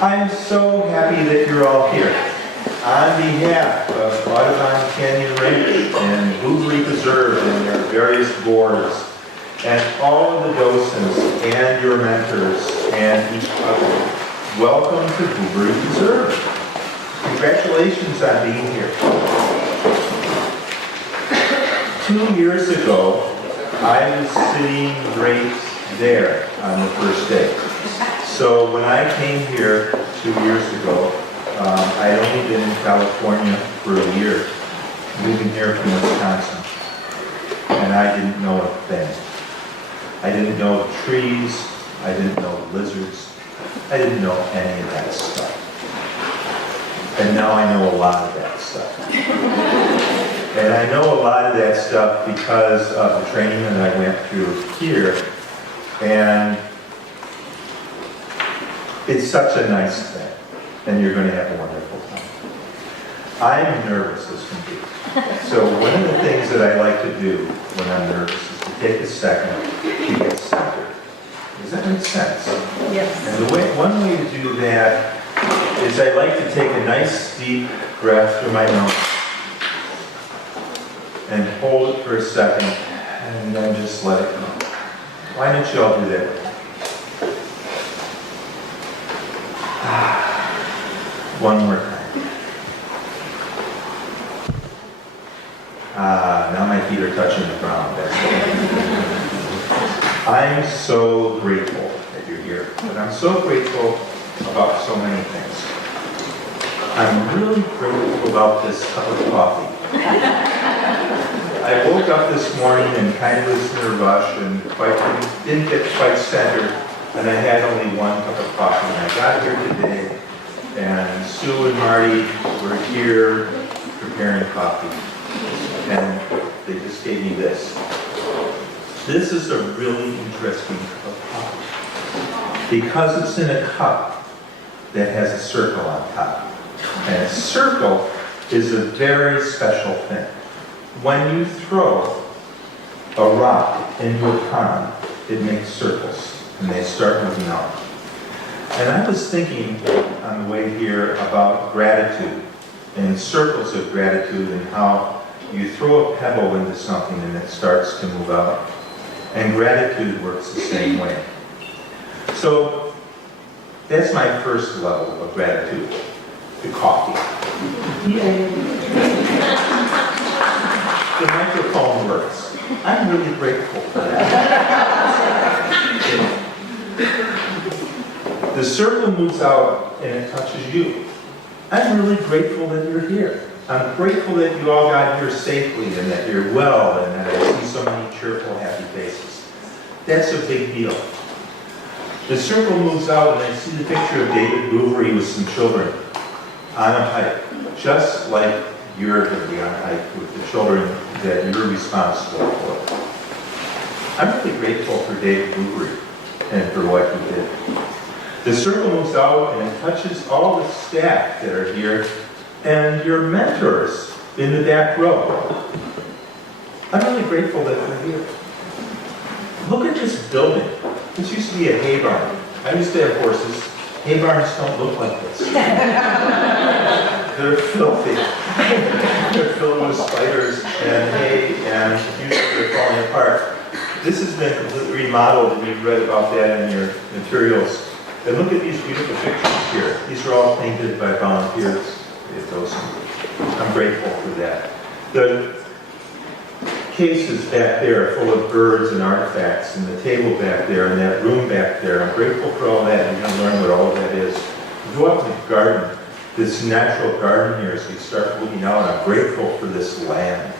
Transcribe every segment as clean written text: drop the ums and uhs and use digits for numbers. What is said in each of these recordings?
I'm so happy that you're all here. On behalf of Audubon Canyon Ranch and Bouverie Preserve and their various boards, and all of the docents and your mentors and each other, welcome to Bouverie Preserve. Congratulations on being here. 2 years ago, I was sitting right there on the first day. So when I came here 2 years ago, I'd only been in California for a year, moving here from Wisconsin, and I didn't know a thing. I didn't know the trees, I didn't know the lizards, I didn't know any of that stuff. And now I know a lot of that stuff. And I know a lot of that stuff because of the training that I went through here, and it's such a nice thing, and you're going to have a wonderful time. I'm nervous as can be. So one of the things that I like to do when I'm nervous is to take a second to get centered. Does that make sense? Yes. And one way to do that is I like to take a nice deep breath through my nose and hold it for a second and then just let it go. Why don't you all do that? One more time. Now my feet are touching the ground. I'm so grateful that you're here, and I'm so grateful about so many things. I'm really grateful about this cup of coffee. I woke up this morning and kind of was in a rush and didn't get quite centered, and I had only one cup of coffee. And I got here today, and Sue and Marty were here preparing coffee, and they just gave me this. This is a really interesting cup of coffee because it's in a cup that has a circle on top. And a circle is a very special thing. When you throw a rock into a pond, it makes circles, and they start moving out. And I was thinking on the way here about gratitude and circles of gratitude and how you throw a pebble into something and it starts to move out. And gratitude works the same way. So that's my first level of gratitude, the coffee. The microphone works. I'm really grateful for that. The circle moves out and it touches you. I'm really grateful that you're here. I'm grateful that you all got here safely and that you're well and that I see so many cheerful, happy faces. That's a big deal. The circle moves out and I see the picture of David Bouverie with some children on a hike, just like you're going to be on a hike with the children that you're responsible for. I'm really grateful for David Bouverie and for what he did. The circle moves out and it touches all the staff that are here and your mentors in the back row. I'm really grateful that they're here. Look at this building. This used to be a hay barn. I used to have horses. Hay barns don't look like this. They're filthy. They're filled with spiders and hay, and usually they're falling apart. This has been completely remodeled, and you've read about that in your materials. And look at these beautiful pictures here. These are all painted by volunteers at Docent. I'm grateful for that. The cases back there are full of birds and artifacts, and the table back there, and that room back there. I'm grateful for all that. You're going to learn what all of that is. Go up in the garden, this natural garden here as we start moving out. I'm grateful for this land.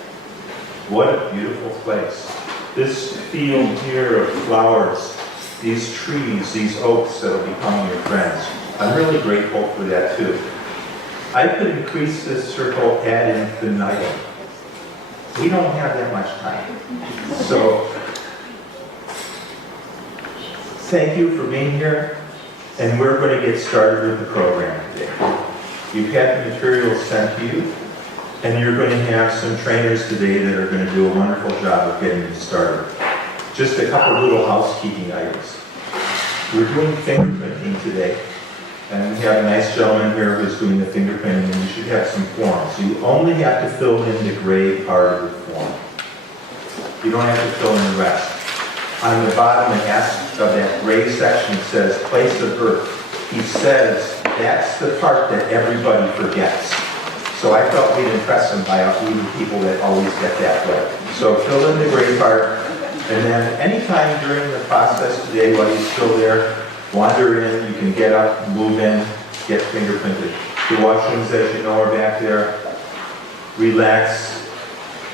What a beautiful place. This field here of flowers, these trees, these oaks that will become your friends. I'm really grateful for that too. I could increase this circle ad infinitum. We don't have that much time. So, thank you for being here, and we're going to get started with the program today. You've had the materials sent to you, and you're going to have some trainers today that are going to do a wonderful job of getting you started. Just a couple little housekeeping items. We're doing fingerprinting today. And we have a nice gentleman here who's doing the fingerprinting, and you should have some forms. So you only have to fill in the gray part of the form. You don't have to fill in the rest. On the bottom of that gray section, it says place of birth. He says that's the part that everybody forgets. So I felt we'd impress him by including people that always get that right. So fill in the gray part, and then anytime during the process today while you're still there, wander in, you can get up, move in, get fingerprinted. The washrooms, as you know, are back there. Relax.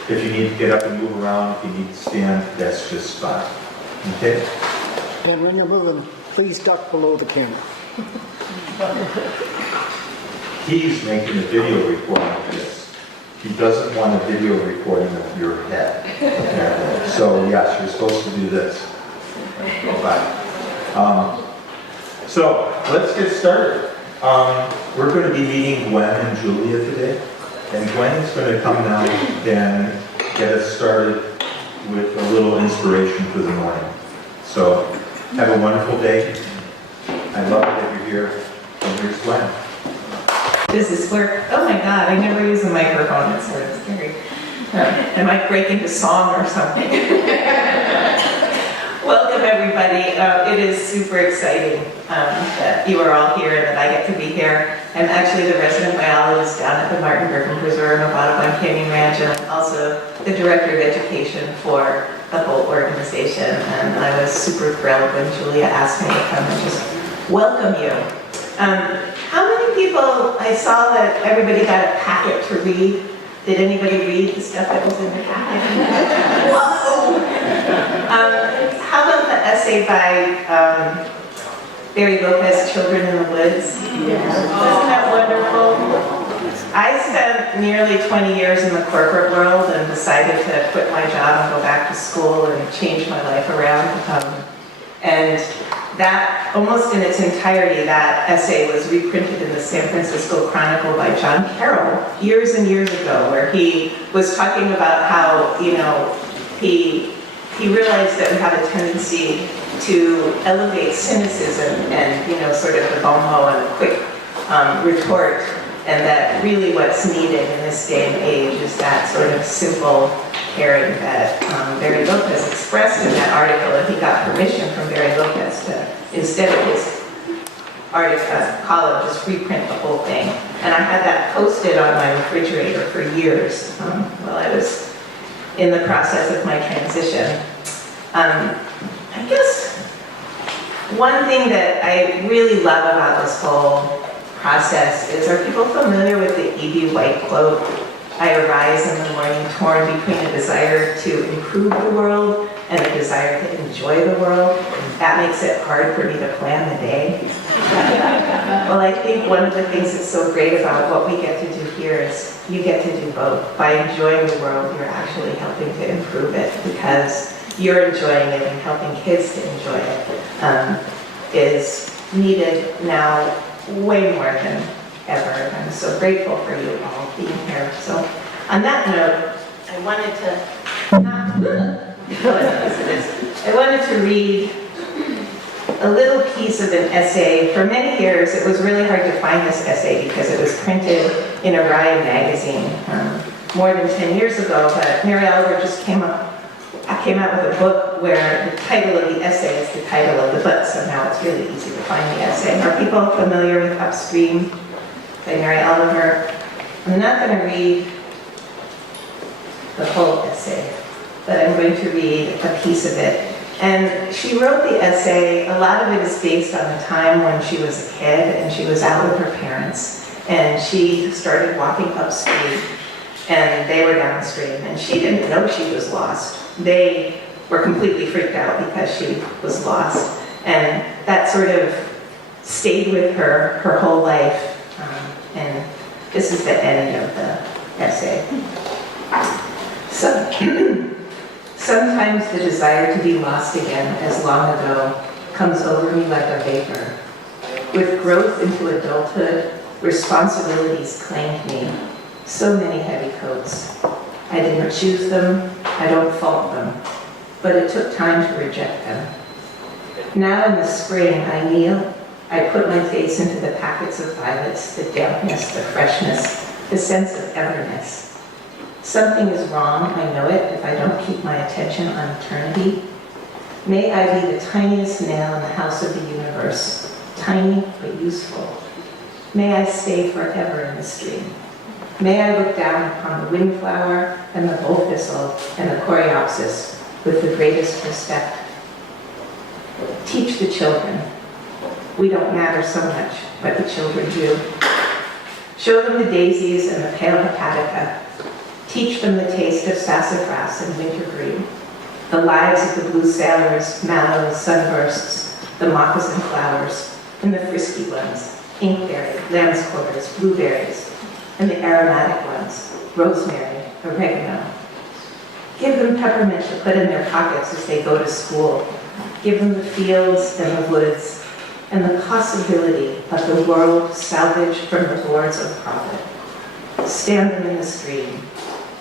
If you need to get up and move around, if you need to stand, that's just fine. Okay? And when you're moving, please duck below the camera. He's making a video recording of this. He doesn't want a video recording of your head. So yes, you're supposed to do this. Bye. So let's get started. We're going to be meeting Gwen and Julia today. And Gwen's going to come now and get us started with a little inspiration for the morning. So have a wonderful day. I love that you're here. And here's Gwen. Does this work? Oh my God, I never use a microphone. It's sort of scary. I might break into song or something. Welcome everybody. It is super exciting that you are all here and that I get to be here. I'm actually the resident biologist down at the Martin Griffin Preserve in Audubon Canyon Ranch, and I'm also the director of education for the whole organization. And I was super thrilled when Julia asked me to come and just welcome you. How many people, I saw that everybody got a packet to read. Did anybody read the stuff that was in the packet? Whoa! How about the essay by Barry Lopez, Children in the Woods? Yeah. Isn't that wonderful? I spent nearly 20 years in the corporate world and decided to quit my job and go back to school and change my life around. And that, almost in its entirety, that essay was reprinted in the San Francisco Chronicle by John Carroll years and years ago, where he was talking about how, he realized that we have a tendency to elevate cynicism and, sort of the bon mot and a quick retort, and that really what's needed in this day and age is that sort of simple caring that Barry Lopez expressed in that article, and he got permission from Barry Lopez to, instead of his column, just reprint the whole thing. And I had that posted on my refrigerator for years while I was in the process of my transition. I guess one thing that I really love about this whole process is, are people familiar with the E.B. White quote, "I arise in the morning torn between a desire to improve the world and a desire to enjoy the world. That makes it hard for me to plan the day." Well, I think one of the things that's so great about what we get to do here is you get to do both. By enjoying the world, you're actually helping to improve it, because you're enjoying it and helping kids to enjoy it is needed now way more than ever. I'm so grateful for you all being here. So on that note, I wanted to read a little piece of an essay. For many years, it was really hard to find this essay because it was printed in Orion magazine more than 10 years ago, but Mary Oliver just came out with a book where the title of the essay is the title of the book, so now it's really easy to find the essay. Are people familiar with Upstream by Mary Oliver? I'm not going to read the whole essay, but I'm going to read a piece of it. And she wrote the essay, a lot of it is based on the time when she was a kid and she was out with her parents, and she started walking upstream and they were downstream, and she didn't know she was lost. They were completely freaked out because she was lost, and that sort of stayed with her whole life. And this is the end of the essay. So, sometimes the desire to be lost again, as long ago, comes over me like a vapor. With growth into adulthood, responsibilities claimed me. So many heavy coats. I didn't choose them, I don't fault them, but it took time to reject them. Now in the spring, I kneel I put my face into the packets of violets, the dampness, the freshness, the sense of everness. Something is wrong, I know it, if I don't keep my attention on eternity. May I be the tiniest nail in the house of the universe, tiny but useful. May I stay forever in the stream. May I look down upon the windflower and the bull thistle and the coreopsis with the greatest respect. Teach the children. We don't matter so much, but the children do. Show them the daisies and the pale hepatica. Teach them the taste of sassafras and wintergreen, the lives of the blue sailors, mallows, sunbursts, the moccasin flowers, and the frisky ones, inkberry, lamb's quarters, blueberries, and the aromatic ones, rosemary, oregano. Give them peppermint to put in their pockets as they go to school. Give them the fields and the woods and the possibility of the world salvaged from the boards of profit. Stand them in the stream,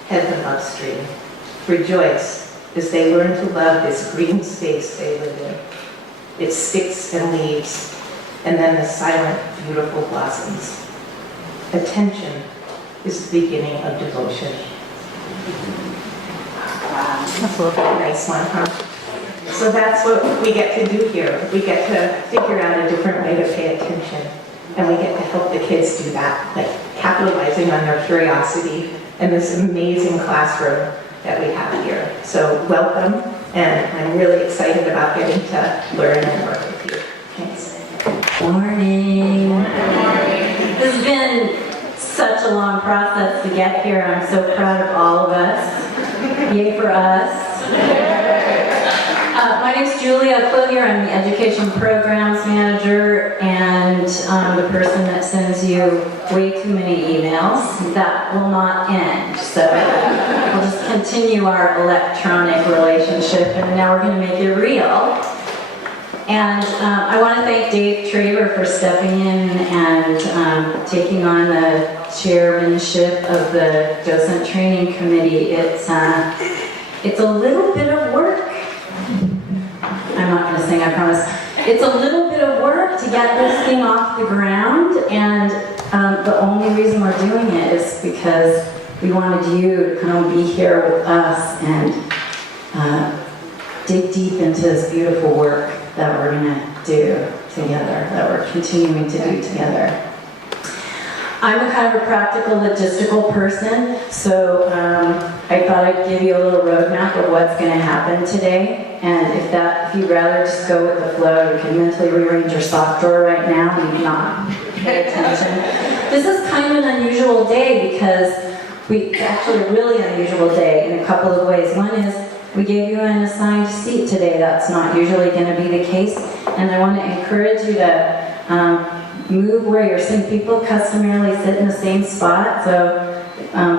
head them upstream. Rejoice as they learn to love this green space they live in, its sticks and leaves, and then the silent, beautiful blossoms. Attention is the beginning of devotion. Wow, nice one, huh? So that's what we get to do here. We get to figure out a different way to pay attention. And we get to help the kids do that, like capitalizing on their curiosity and this amazing classroom that we have here. So welcome, and I'm really excited about getting to learn and work with you. Thanks. Morning. This has been such a long process to get here. I'm so proud of all of us. Yay for us. My name's Julia Quillier. I'm the Education Programs Manager and the person that sends you way too many emails. That will not end. So we'll just continue our electronic relationship, and now we're going to make it real. And I want to thank Dave Traver for stepping in and taking on the chairmanship of the Docent Training Committee. It's a little bit of work. I'm not going to sing, I promise. It's a little bit of work to get this thing off the ground, and the only reason we're doing it is because we wanted you to come be here with us and dig deep into this beautiful work that we're going to do together, that we're continuing to do together. I'm a kind of a practical, logistical person, so I thought I'd give you a little roadmap of what's going to happen today. And if you'd rather just go with the flow, you can mentally rearrange your sock drawer right now and not pay attention. This is kind of an unusual day because it's actually a really unusual day in a couple of ways. One is we gave you an assigned seat today. That's not usually going to be the case. And I want to encourage you to move where you're sitting. People customarily sit in the same spot. So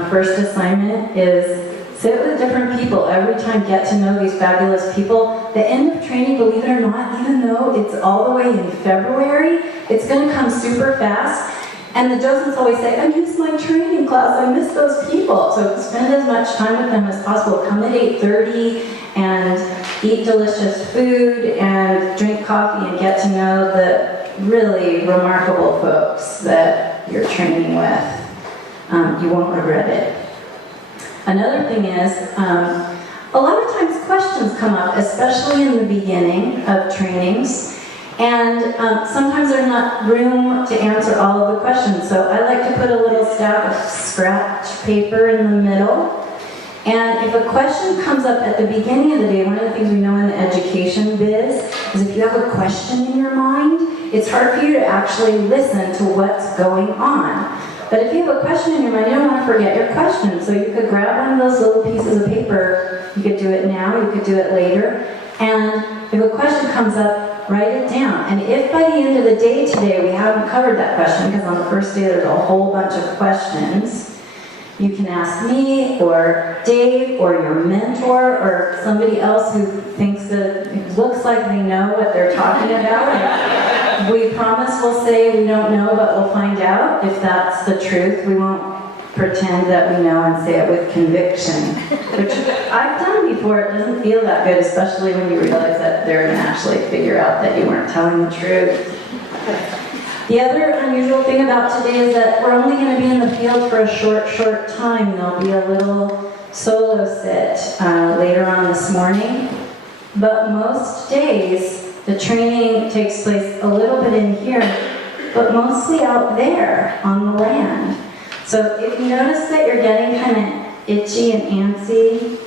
first assignment is sit with different people. Every time get to know these fabulous people. The end of training, believe it or not, even though it's all the way in February, it's going to come super fast. And the docents always say, I miss my training class, I miss those people. So spend as much time with them as possible. Come at 8:30 and eat delicious food and drink coffee and get to know the really remarkable folks that you're training with. You won't regret it. Another thing is, a lot of times questions come up, especially in the beginning of trainings. And sometimes there's not room to answer all of the questions. So I like to put a little stack of scratch paper in the middle. And if a question comes up at the beginning of the day, one of the things we know in the education biz is if you have a question in your mind, it's hard for you to actually listen to what's going on. But if you have a question in your mind, you don't want to forget your question. So you could grab one of those little pieces of paper. You could do it now, you could do it later. And if a question comes up, write it down. And if by the end of the day today we haven't covered that question, because on the first day there's a whole bunch of questions, you can ask me or Dave or your mentor or somebody else who thinks that it looks like they know what they're talking about. And we promise we'll say we don't know, but we'll find out if that's the truth. We won't pretend that we know and say it with conviction, which I've done before. It doesn't feel that good, especially when you realize that they're going to actually figure out that you weren't telling the truth. The other unusual thing about today is that we're only going to be in the field for a short time. There'll be a little solo sit later on this morning. But most days, the training takes place a little bit in here, but mostly out there on the land. So if you notice that you're getting kind of itchy and antsy,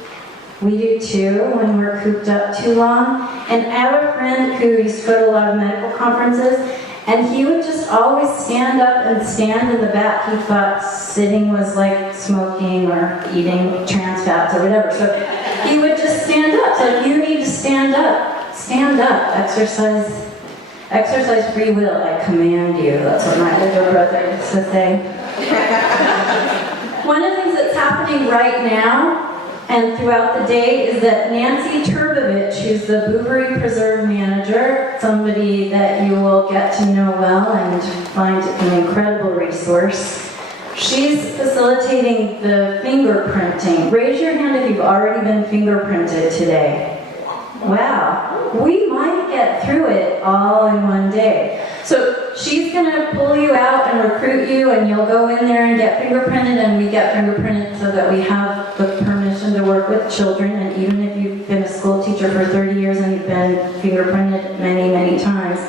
we do too when we're cooped up too long. And I have a friend who used to go to a lot of medical conferences, and he would just always stand up and stand in the back. He thought sitting was like smoking or eating trans fats or whatever. So he would just stand up. So if you need to stand up, exercise free will, I command you. That's what my older brother used to say. One of the things that's happening right now and throughout the day is that Nancy Turbovich, who's the Bouverie Preserve Manager, somebody that you will get to know well and find an incredible resource, she's facilitating the fingerprinting. Raise your hand if you've already been fingerprinted today. Wow, we might get through it all in one day. So she's going to pull you out and recruit you, and you'll go in there and get fingerprinted, and we get fingerprinted so that we have the permission to work with children. And even if you've been a school teacher for 30 years and you've been fingerprinted many, many times,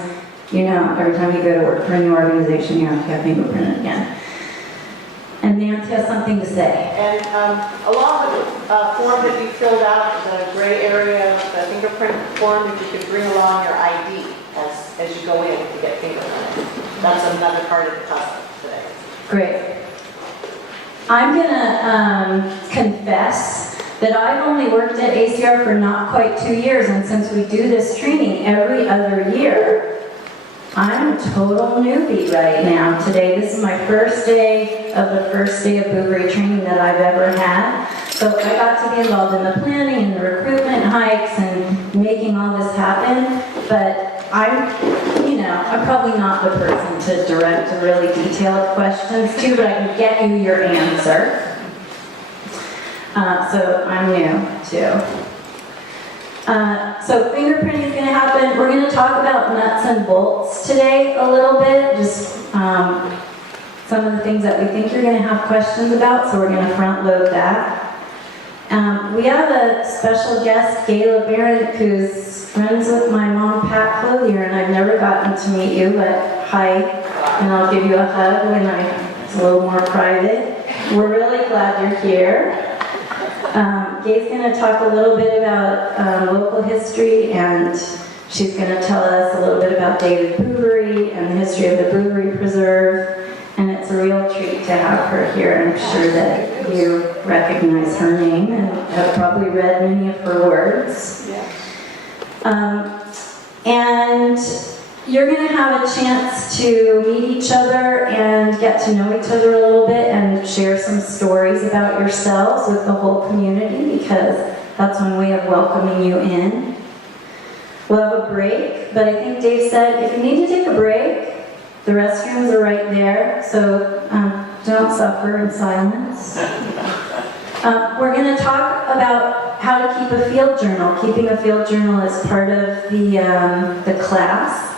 you know every time you go to work for a new organization, you have to get fingerprinted again. And Nancy has something to say. And along with the form that you filled out, the gray area, the fingerprint form, if you could bring along your ID as you go in to get fingerprinted. That's another part of the custom today. Great. I'm going to confess that I've only worked at ACR for not quite 2 years, and since we do this training every other year, I'm a total newbie right now. Today, this is my first day of Bouverie training that I've ever had. So I got to be involved in the planning and the recruitment hikes and making all this happen. But I'm probably not the person to direct the really detailed questions to, but I can get you your answer. So I'm new too. So fingerprinting is going to happen. We're going to talk about nuts and bolts today a little bit, just some of the things that we think you're going to have questions about, so we're going to front load that. We have a special guest, Gayla Barron, who's friends with my mom, Pat Clothier, and I've never gotten to meet you, but hi, and I'll give you a hug when it's a little more private. We're really glad you're here. Gay's going to talk a little bit about local history, and she's going to tell us a little bit about David Bouverie and the history of the Bouverie Preserve, and it's a real treat to have her here. I'm sure that you recognize her name and have probably read many of her words. And you're going to have a chance to meet each other and get to know each other a little bit and share some stories about yourselves with the whole community, because that's one way of welcoming you in. We'll have a break, but I think Dave said if you need to take a break, the restrooms are right there, so don't suffer in silence. We're going to talk about how to keep a field journal. Keeping a field journal is part of the class.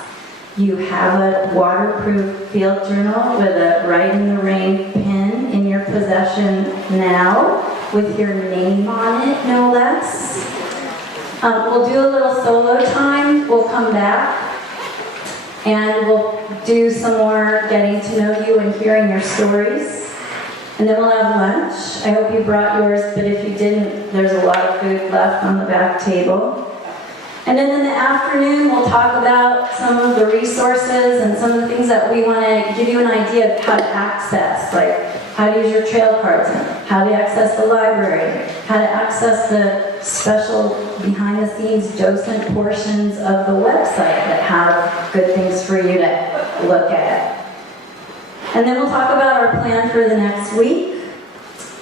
You have a waterproof field journal with a Write in the Rain pin in your possession now, with your name on it, no less. We'll do a little solo time. We'll come back and we'll do some more getting to know you and hearing your stories. And then we'll have lunch. I hope you brought yours, but if you didn't, there's a lot of food left on the back table. And then in the afternoon, we'll talk about some of the resources and some of the things that we want to give you an idea of how to access, like how to use your trail cards, and how to access the library, how to access the special behind-the-scenes docent portions of the website that have good things for you to look at. And then we'll talk about our plan for the next week.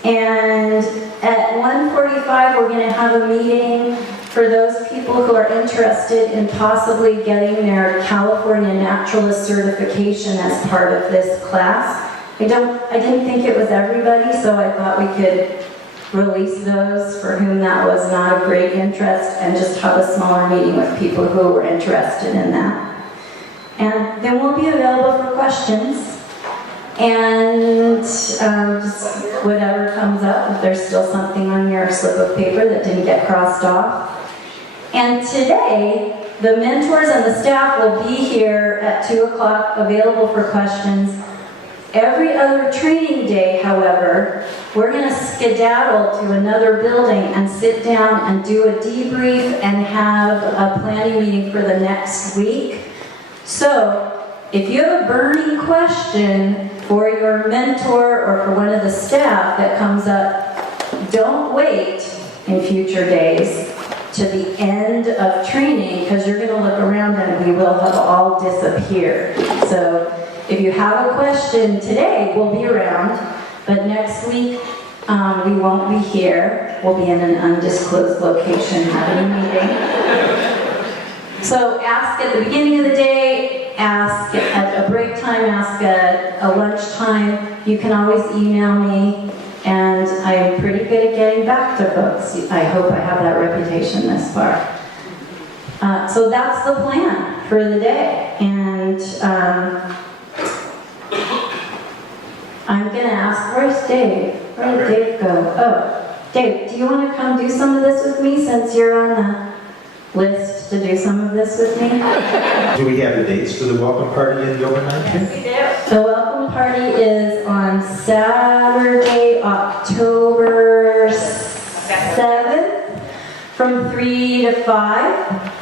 And at 1:45, we're going to have a meeting for those people who are interested in possibly getting their California Naturalist certification as part of this class. I didn't think it was everybody, so I thought we could release those for whom that was not of great interest and just have a smaller meeting with people who were interested in that. And then we'll be available for questions. And just whatever comes up, if there's still something on your slip of paper that didn't get crossed off. And today, the mentors and the staff will be here at 2 o'clock available for questions. Every other training day, however, we're going to skedaddle to another building and sit down and do a debrief and have a planning meeting for the next week. So, if you have a burning question for your mentor or for one of the staff that comes up, don't wait in future days to the end of training, because you're going to look around and we will have all disappeared. So if you have a question today, we'll be around, but next week we won't be here. We'll be in an undisclosed location having a meeting. So ask at the beginning of the day, ask at a break time, ask at a lunch time. You can always email me, and I'm pretty good at getting back to folks. I hope I have that reputation this far. So that's the plan for the day. And I'm going to ask, where's Dave? Where did Dave go? Oh, Dave, do you want to come do some of this with me since you're on the list to do some of this with me? Do we have the dates for the welcome party and the overnight? Yes, we do. The welcome party is on Saturday, October 7th, from 3 to 5.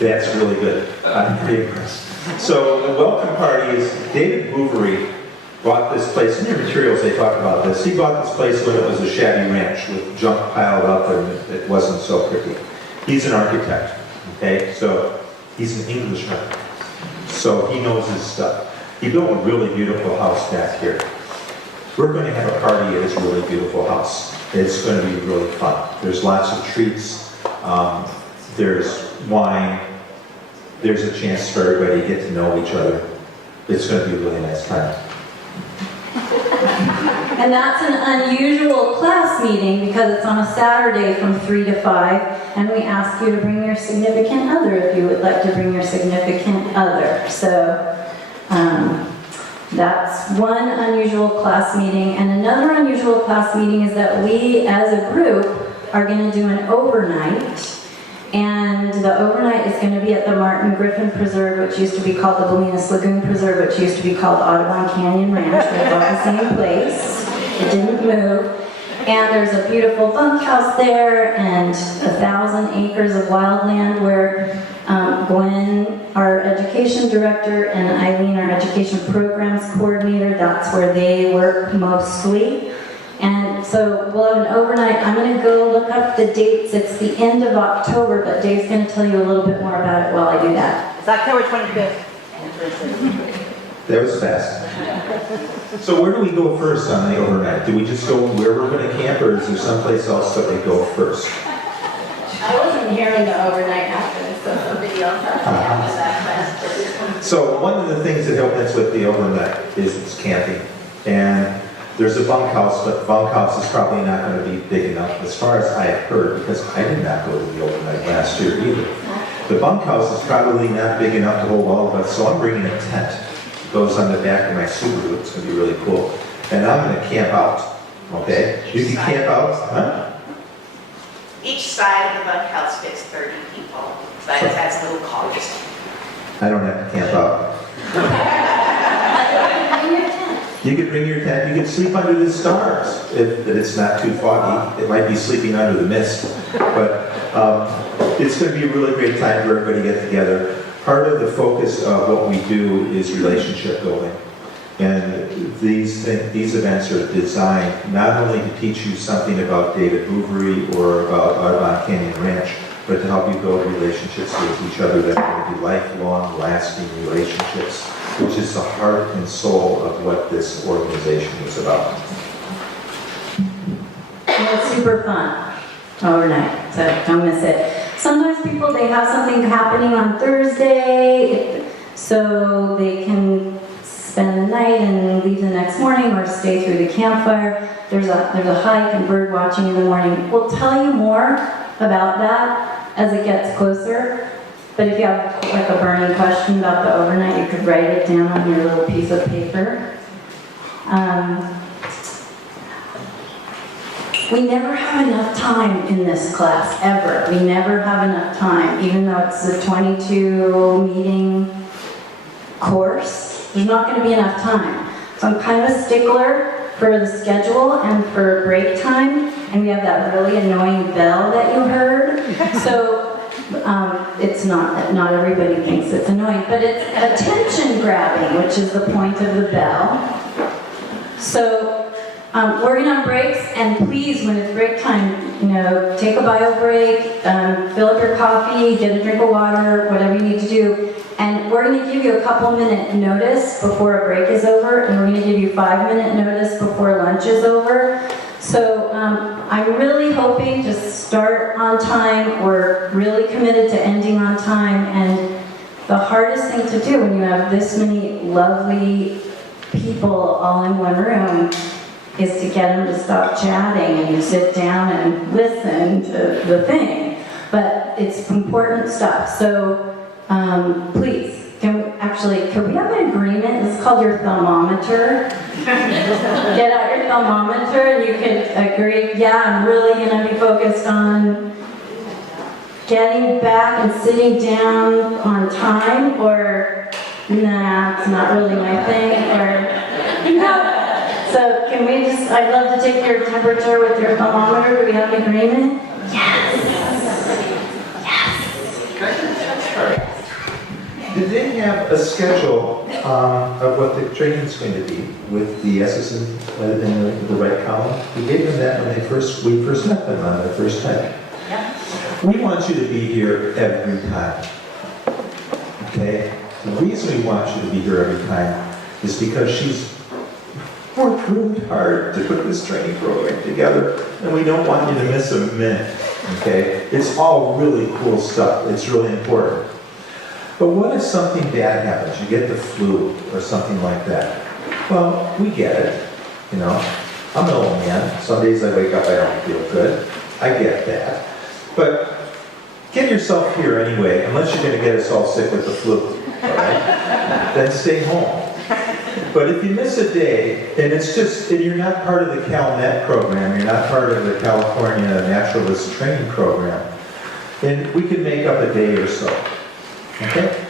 That's really good. I'm pretty impressed. So the welcome party is David Bouverie bought this place. In their materials they talk about this. He bought this place when it was a shabby ranch with junk piled up and it wasn't so pretty. He's an architect, okay? So he's an Englishman. So he knows his stuff. He built a really beautiful house back here. We're going to have a party at his really beautiful house. It's going to be really fun. There's lots of treats. There's wine. There's a chance for everybody to get to know each other. It's going to be a really nice time. And that's an unusual class meeting because it's on a Saturday from 3 to 5, and we ask you to bring your significant other if you would like to bring your significant other. So that's one unusual class meeting. And another unusual class meeting is that we as a group are going to do an overnight. And the overnight is going to be at the Martin Griffin Preserve, which used to be called the Bolinas Lagoon Preserve, which used to be called Audubon Canyon Ranch. We're all the same place. It didn't move. And there's a beautiful bunkhouse there and 1,000 acres of wildland where Gwen, our education director, and Eileen, our education programs coordinator, that's where they work mostly. And so we'll have an overnight. I'm going to go look up the dates. It's the end of October, but Dave's going to tell you a little bit more about it while I do that. It's October 25th. That was fast. So where do we go first on the overnight? Do we just go where we're going to camp, or is there someplace else that we go first? I wasn't here in the overnight after, so the video So one of the things that helps with the overnight is camping. And there's a bunkhouse, but the bunkhouse is probably not going to be big enough as far as I have heard, because I did not go to the overnight last year either. The bunkhouse is probably not big enough to hold all of us, so I'm bringing a tent. It goes on the back of my Subaru. It's going to be really cool. And I'm going to camp out, okay? You can camp out, huh? Each side of the bunkhouse fits 30 people, but it has little cars. I don't have to camp out. You could bring your tent, you could sleep under the stars if it's not too foggy. It might be sleeping under the mist, but it's going to be a really great time for everybody to get together. Part of the focus of what we do is relationship building. And these events are designed not only to teach you something about David Bouverie or about Audubon Canyon Ranch, but to help you build relationships with each other that are going to be lifelong, lasting relationships, which is the heart and soul of what this organization is about. And it's super fun overnight, so don't miss it. Sometimes people, they have something happening on Thursday, so they can spend the night and leave the next morning or stay through the campfire. There's a hike and bird watching in the morning. We'll tell you more about that as it gets closer. But if you have like a burning question about the overnight, you could write it down on your little piece of paper. We never have enough time in this class, ever. We never have enough time, even though it's a 22 meeting course. There's not going to be enough time. So I'm kind of a stickler for the schedule and for break time, and we have that really annoying bell that you heard. So it's not everybody thinks it's annoying, but it's attention grabbing, which is the point of the bell. So we're going to have breaks, and please, when it's break time, take a bio break, fill up your coffee, get a drink of water, whatever you need to do. And we're going to give you a couple-minute notice before a break is over, and we're going to give you 5-minute notice before lunch is over. So I'm really hoping to start on time. We're really committed to ending on time, and the hardest thing to do when you have this many lovely people all in one room is to get them to stop chatting and you sit down and listen to the thing. But it's important stuff. So please, can we have an agreement? This is called your thermometer. Get out your thermometer and you can agree, yeah, I'm really going to be focused on getting back and sitting down on time, or nah, it's not really my thing, or no. So can we just, I'd love to take your temperature with your thermometer. Do we have an agreement? Yes. Did they have a schedule of what the training's going to be with the S's in the right column? We gave them that when we first met them on the first time. Yep. We want you to be here every time. Okay? The reason we want you to be here every time is because she's worked really hard to put this training program together, and we don't want you to miss a minute. Okay? It's all really cool stuff. It's really important. But what if something bad happens? You get the flu or something like that. Well, we get it. I'm an old man. Some days I wake up, I don't feel good. I get that. But get yourself here anyway, unless you're going to get us all sick with the flu. All right? Then stay home. But if you miss a day, and you're not part of the CalNet program, you're not part of the California Naturalist Training Program, then we can make up a day or so. Okay?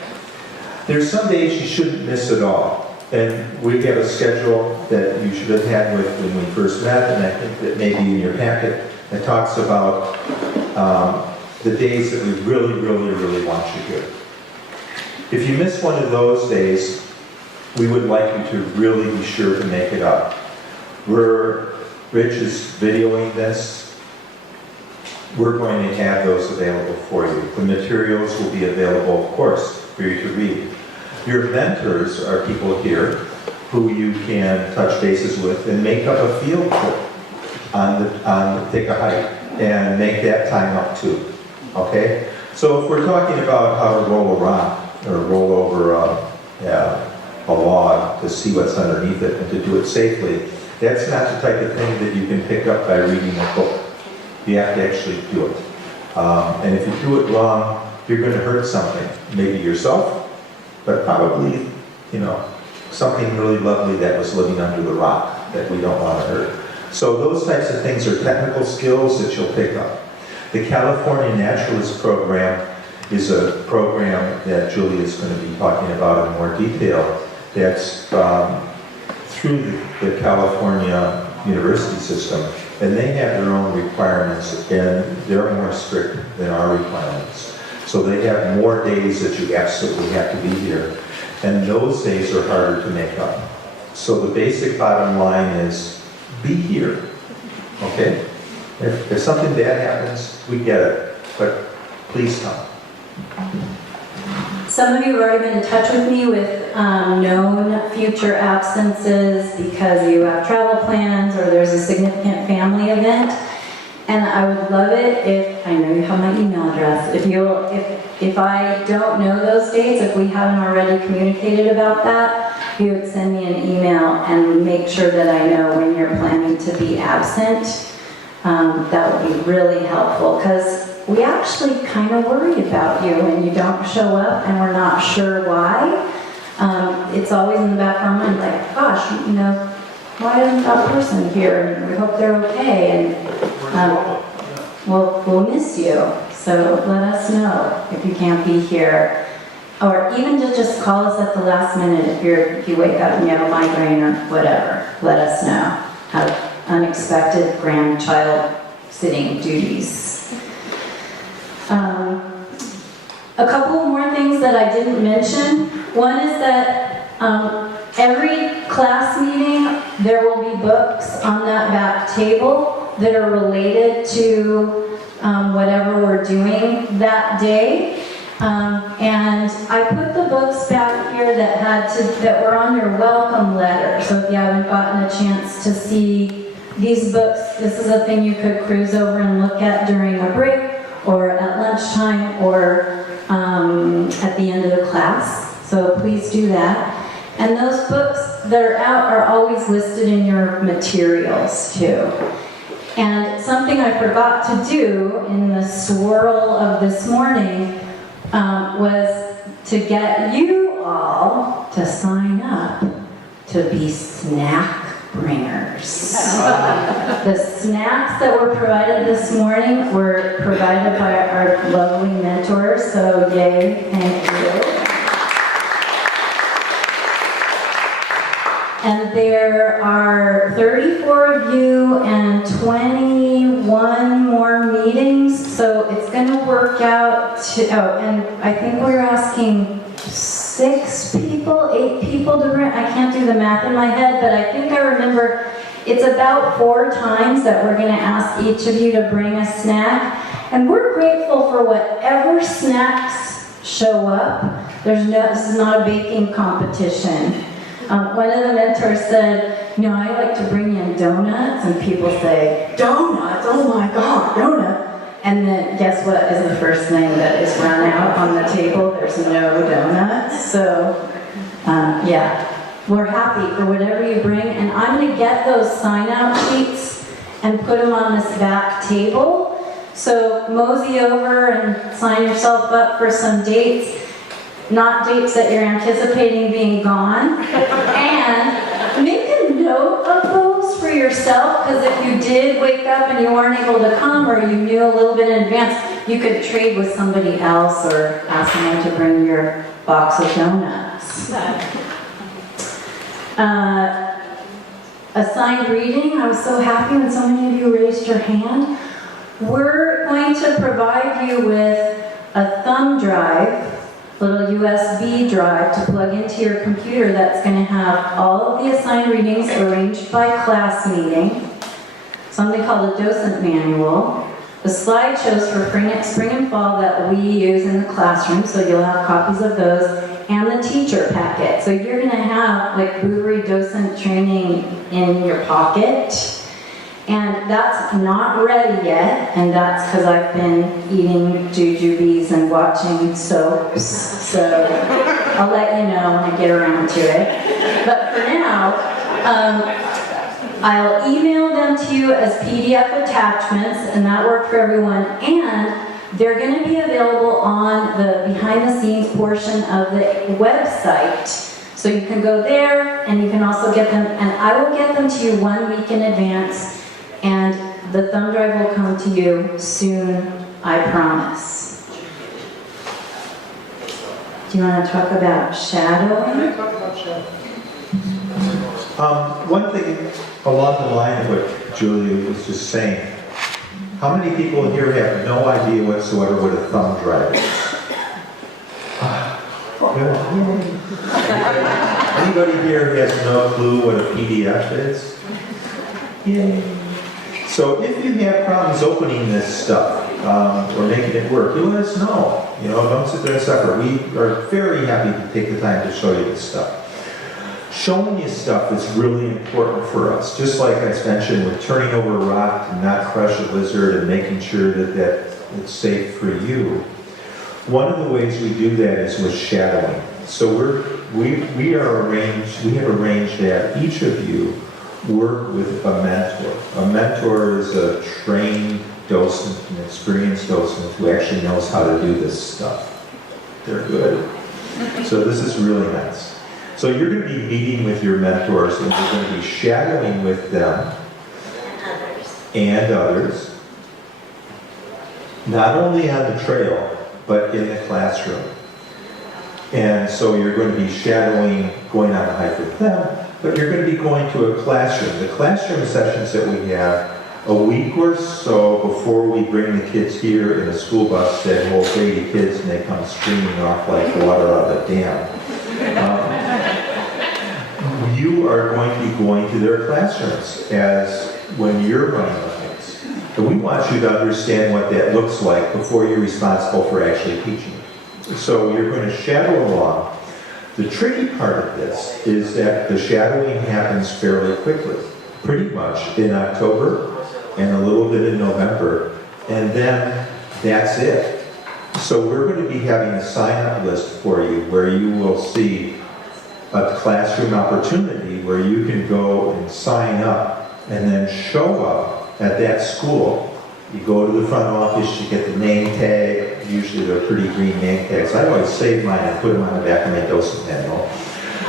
There's some days you shouldn't miss at all. And we have a schedule that you should have had when we first met, and I think that maybe in your packet that talks about the days that we really, really, really want you here. If you miss one of those days, we would like you to really be sure to make it up. Rich is videoing this. We're going to have those available for you. The materials will be available, of course, for you to read. Your mentors are people here who you can touch bases with and make up a field trip take a hike and make that time up too. Okay? So if we're talking about how to roll a rock or roll over a log to see what's underneath it and to do it safely, that's not the type of thing that you can pick up by reading a book. You have to actually do it. And if you do it wrong, you're going to hurt something. Maybe yourself, but probably, something really lovely that was living under the rock that we don't want to hurt. So those types of things are technical skills that you'll pick up. The California Naturalist Program is a program that Julie is going to be talking about in more detail. That's through the California University system, and they have their own requirements, and they're more strict than our requirements. So they have more days that you absolutely have to be here, and those days are harder to make up. So the basic bottom line is, be here, okay? If something bad happens, we get it, but please come. Some of you have already been in touch with me with known future absences because you have travel plans or there's a significant family event. And I would love it if, I know you have my email address, if I don't know those dates, if we haven't already communicated about that, you would send me an email and make sure that I know when you're planning to be absent. That would be really helpful because we actually kind of worry about you when you don't show up and we're not sure why. It's always in the back of our mind, like, gosh, why isn't that person here? And we hope they're okay. And we'll miss you. So let us know if you can't be here. Or even to just call us at the last minute if you wake up and you have a migraine or whatever. Let us know. Have unexpected grandchild sitting duties. A couple more things that I didn't mention. One is that every class meeting there will be books on that back table that are related to whatever we're doing that day. And I put the books back here that were on your welcome letter. So if you haven't gotten a chance to see these books, this is a thing you could cruise over and look at during a break or at lunchtime or at the end of the class. So please do that. And those books that are out are always listed in your materials too. And something I forgot to do in the swirl of this morning was to get you all to sign up to be snack bringers. The snacks that were provided this morning were provided by our lovely mentors, so yay, thank you. And there are 34 of you and 21 more meetings, so it's going to work out to, and I think we're asking 8 people to bring, I can't do the math in my head, but I think I remember it's about 4 times that we're going to ask each of you to bring a snack, and we're grateful for whatever snacks show up. This is not a baking competition. One of the mentors said, I like to bring in donuts, and people say, donuts? Oh my God, donut. And then guess what is the first thing that is run out on the table? There's no donuts. So, we're happy for whatever you bring. And I'm going to get those sign-out sheets and put them on this back table. So mosey over and sign yourself up for some dates. Not dates that you're anticipating being gone. And make a note of those for yourself, because if you did wake up and you weren't able to come, or you knew a little bit in advance, you could trade with somebody else or ask someone to bring your box of donuts. Assigned reading, I was so happy when so many of you raised your hand. We're going to provide you with a thumb drive, little USB drive to plug into your computer that's going to have all of the assigned readings arranged by class meeting, something called a Docent manual, the slideshows for spring and fall that we use in the classroom, so you'll have copies of those, and the teacher packet. So you're going to have like Bouverie Docent training in your pocket. And that's not ready yet, and that's because I've been eating jujubes and watching soaps, so I'll let you know when I get around to it. But for now, I'll email them to you as PDF attachments, and that worked for everyone, and they're going to be available on the behind-the-scenes portion of the website. So you can go there, and you can also get them, and I will get them to you 1 week in advance. And the thumb drive will come to you soon, I promise. Do you want to talk about shadowing? One thing along the line of what Julia was just saying. How many people here have no idea whatsoever what a thumb drive is? Anybody here has no clue what a PDF is? Yay. So if you have problems opening this stuff or making it work, you let us know. Don't sit there and suffer. We are very happy to take the time to show you this stuff. Showing you stuff is really important for us. Just like I mentioned with turning over a rock to not crush a lizard and making sure that it's safe for you. One of the ways we do that is with shadowing. So we have arranged that each of you work with a mentor. A mentor is a trained docent, an experienced docent who actually knows how to do this stuff. They're good. So this is really nice. So you're going to be meeting with your mentors and you're going to be shadowing with them and others, not only on the trail, but in the classroom. And so you're going to be shadowing, going on a hike with them, but you're going to be going to a classroom. The classroom sessions that we have a week or so before we bring the kids here in a school bus that holds 80 kids and they come streaming off like water out of a dam. You are going to be going to their classrooms as when you're running the hikes. And we want you to understand what that looks like before you're responsible for actually teaching it. So you're going to shadow along. The tricky part of this is that the shadowing happens fairly quickly, pretty much in October and a little bit in November, and then that's it. So we're going to be having a sign-up list for you where you will see a classroom opportunity where you can go and sign up and then show up at that school. You go to the front office, you get the name tag. Usually they're pretty green name tags. I always save mine and put them on the back of my docent manual.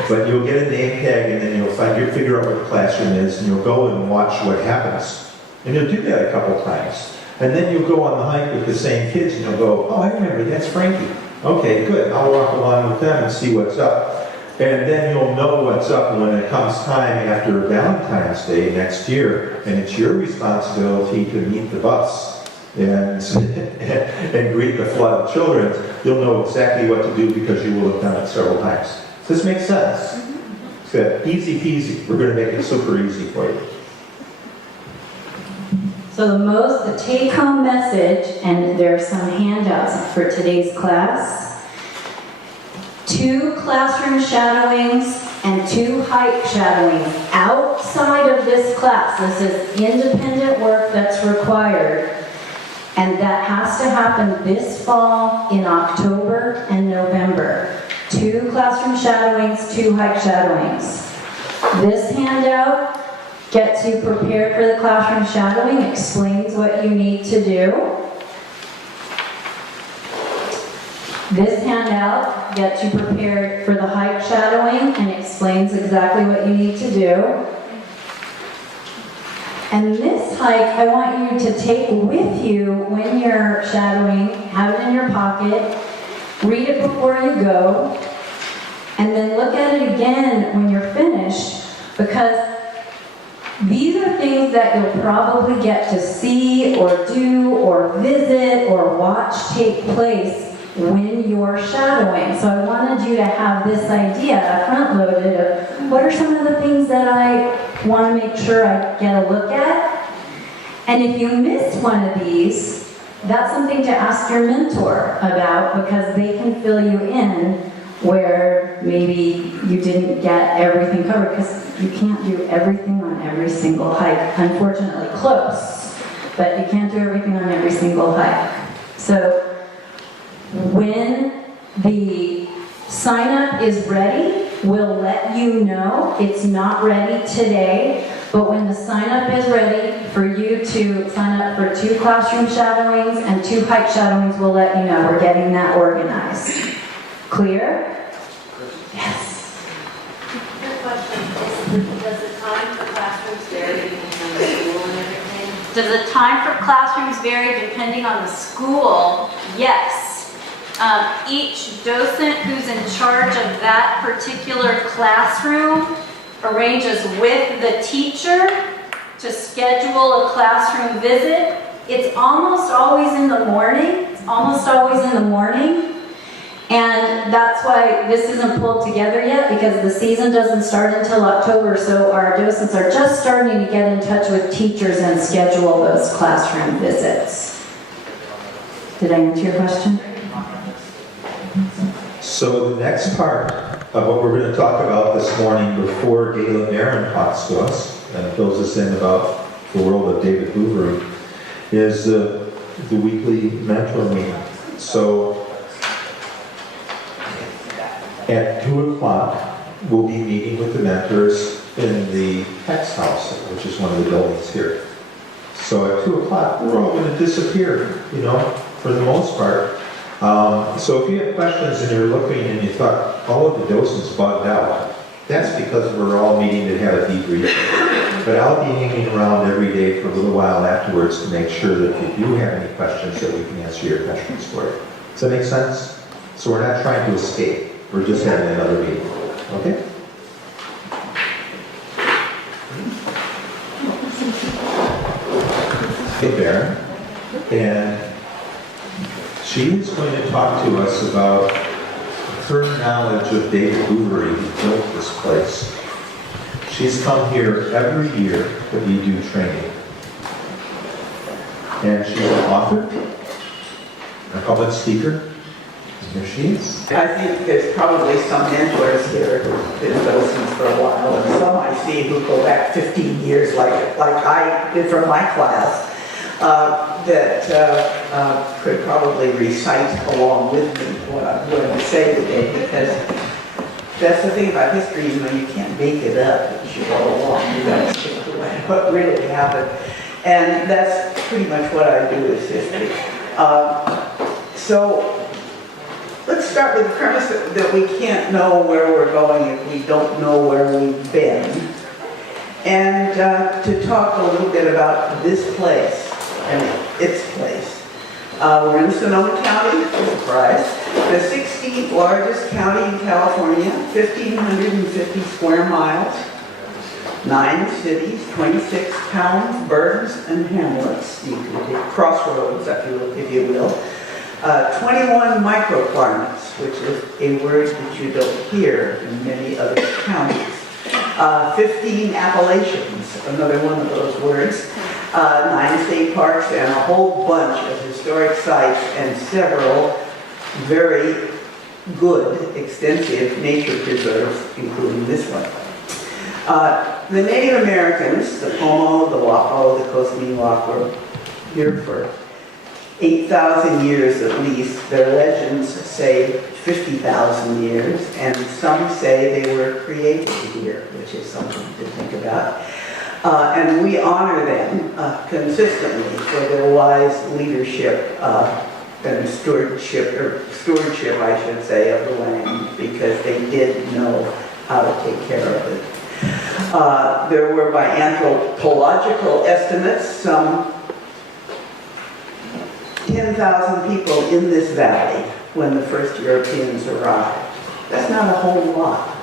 But you'll get a name tag and then you'll figure out what the classroom is and you'll go and watch what happens. And you'll do that a couple times. And then you'll go on the hike with the same kids and you'll go, oh, I remember, that's Frankie. Okay, good, I'll walk along with them and see what's up. And then you'll know what's up when it comes time after Valentine's Day next year, and it's your responsibility to meet the bus and greet the flood of children. You'll know exactly what to do because you will have done it several times. Does this make sense? It's good. Easy peasy. We're going to make it super easy for you. So the take-home message, and there are some handouts for today's class, 2 classroom shadowings and 2 hike shadowings outside of this class. This is independent work that's required, and that has to happen this fall in October and November. 2 classroom shadowings, 2 hike shadowings. This handout gets you prepared for the classroom shadowing, explains what you need to do. This handout gets you prepared for the hike shadowing and explains exactly what you need to do. And this hike, I want you to take with you when you're shadowing, have it in your pocket, read it before you go, and then look at it again when you're finished, because these are things that you'll probably get to see or do or visit or watch take place when you're shadowing. So I wanted you to have this idea front-loaded of what are some of the things that I want to make sure I get a look at. And if you missed one of these, that's something to ask your mentor about, because they can fill you in where maybe you didn't get everything covered, because you can't do everything on every single hike. Unfortunately, close, but you can't do everything on every single hike. So when the sign-up is ready, we'll let you know. It's not ready today, but when the sign-up is ready for you to sign up for 2 classroom shadowings and 2 hike shadowings, we'll let you know. We're getting that organized. Clear? Yes. Good question. Does the time for classrooms vary depending on the school and everything? Does the time for classrooms vary depending on the school? Yes. Each docent who's in charge of that particular classroom arranges with the teacher to schedule a classroom visit. It's almost always in the morning. And that's why this isn't pulled together yet, because the season doesn't start until October, so our docents are just starting to get in touch with teachers and schedule those classroom visits. Did I answer your question? So the next part of what we're going to talk about this morning before Galen Marin talks to us and fills us in about the world of David Bouverie is the weekly mentor meeting. So at 2 o'clock, we'll be meeting with the mentors in the Hex House, which is one of the buildings here. So at 2 o'clock, we're all going to disappear, you know, for the most part. So if you have questions and you're looking and you thought, all of the docents bugged out, that's because we're all meeting to have a debrief. But I'll be hanging around every day for a little while afterwards to make sure that if you do have any questions, that we can answer your questions for you. Does that make sense? So we're not trying to escape. We're just having another meeting. Okay? Hey, Baron. And she is going to talk to us about her knowledge of David Bouverie, who built this place. She's come here every year that we do training. And she's an author, a public speaker. Here she is. I think there's probably some mentors here who've been docents for a while, and some I see who go back 15 years, like I did from my class, that could probably recite along with me what I'm going to say today, because that's the thing about history, you know, you can't make it up as you go along. You got to stick to what really happened. And that's pretty much what I do is history. So let's start with the premise that we can't know where we're going if we don't know where we've been. And to talk a little bit about this place and its place. We're in Sonoma County, surprise, the 16th largest county in California, 1,550 square miles, 9 cities, 26 towns, burgs, and hamlets, you could take crossroads, if you will. 21 microclimates, which is a word that you don't hear in many other counties. 15 appellations, another one of those words. 9 state parks and a whole bunch of historic sites and several very good, extensive nature preserves, including this one. The Native Americans, the Pomo, the Wapo, the Coast-Miwok, were here for 8,000 years at least. Their legends say 50,000 years, and some say they were created here, which is something to think about. And we honor them consistently for their wise leadership and stewardship, I should say, of the land, because they did know how to take care of it. There were, by anthropological estimates, some 10,000 people in this valley when the first Europeans arrived. That's not a whole lot.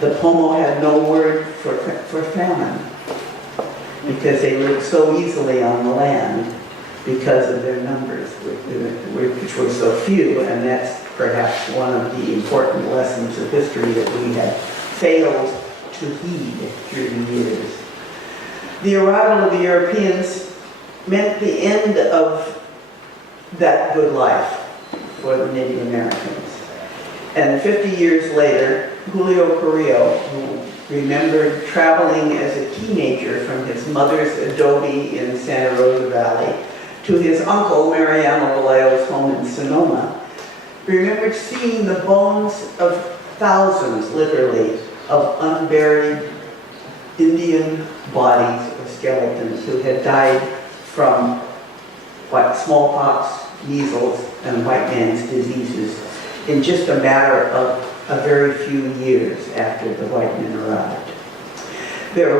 The Pomo had no word for famine because they lived so easily on the land because of their numbers, which were so few, and that's perhaps one of the important lessons of history that we have failed to heed through the years. The arrival of the Europeans meant the end of that good life for the Native Americans. And 50 years later, Julio Carrillo, who remembered traveling as a teenager from his mother's adobe in Santa Rosa Valley to his uncle Mariano Vallejo's home in Sonoma, remembered seeing the bones of thousands, literally, of unburied Indian bodies or skeletons who had died from smallpox, measles, and white man's diseases in just a matter of a very few years after the white men arrived. There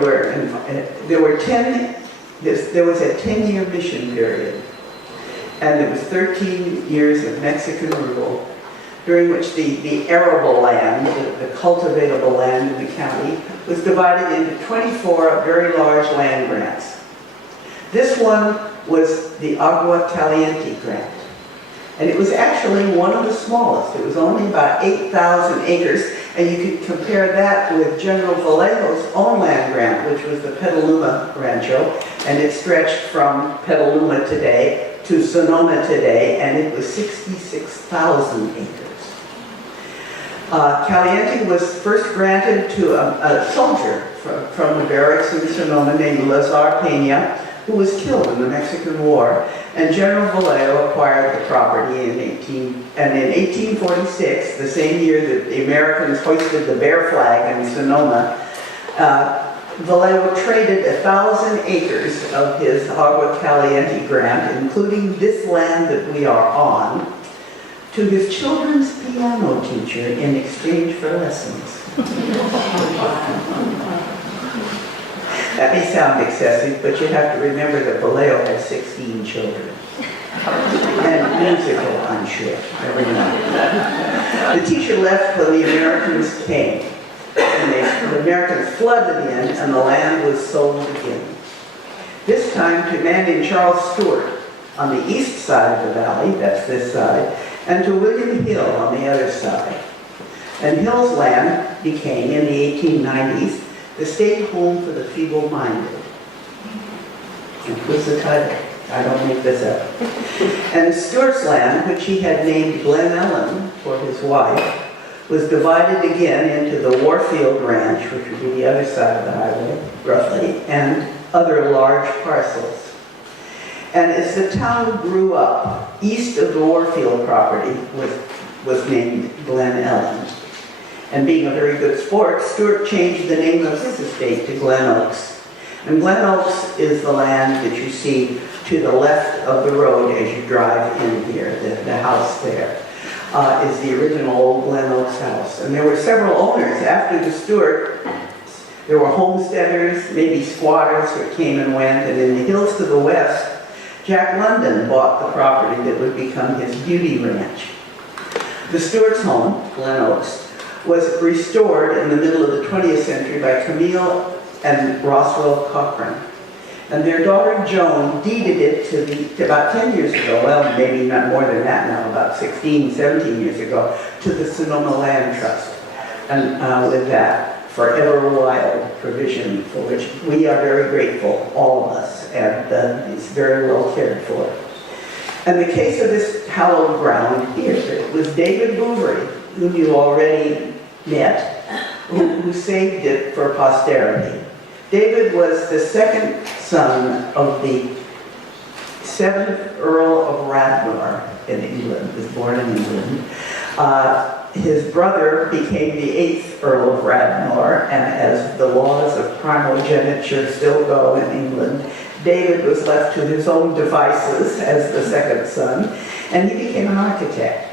was a 10-year mission period, and there was 13 years of Mexican rule, during which the arable land, the cultivatable land in the county, was divided into 24 very large land grants. This one was the Agua Caliente grant. And it was actually one of the smallest. It was only about 8,000 acres, and you could compare that with General Vallejo's own land grant, which was the Petaluma Rancho, and it stretched from Petaluma today to Sonoma today, and it was 66,000 acres. Caliente was first granted to a soldier from the barracks in Sonoma named Lazar Peña, who was killed in the Mexican War, and General Vallejo acquired the property in 1846, the same year that the Americans hoisted the Bear flag in Sonoma, Vallejo traded 1,000 acres of his Agua Caliente grant, including this land that we are on, to his children's piano teacher in exchange for lessons. That may sound excessive, but you have to remember that Vallejo had 16 children. And musical, I'm sure. Every night. The teacher left when the Americans came. And the Americans flooded in, and the land was sold again. This time to a man named Charles Stewart on the east side of the valley, that's this side, and to William Hill on the other side. And Hill's land became, in the 1890s, the state home for the feeble-minded. That was the title. I don't make this up. And Stewart's land, which he had named Glen Ellen for his wife, was divided again into the Warfield Ranch, which would be the other side of the highway, roughly, and other large parcels. And as the town grew up, east of the Warfield property was named Glen Ellen. And being a very good sport, Stewart changed the name of his estate to Glen Oaks. And Glen Oaks is the land that you see to the left of the road as you drive in here, the house there. Is the original old Glen Oaks house. And there were several owners after the Stewart. There were homesteaders, maybe squatters that came and went, and in the hills to the west, Jack London bought the property that would become his beauty ranch. The Stewart's home, Glen Oaks, was restored in the middle of the 20th century by Camille and Roswell Cochran. And their daughter Joan deeded it to about 10 years ago, well, maybe not more than that now, about 16, 17 years ago, to the Sonoma Land Trust. And with that forever wild provision, for which we are very grateful, all of us, and it's very well cared for. And the case of this hallowed ground here, it was David Bouverie, whom you already met, who saved it for posterity. David was the second son of the 7th Earl of Radnor in England, was born in England. His brother became the 8th Earl of Radnor, and as the laws of primogeniture still go in England, David was left to his own devices as the second son, and he became an architect.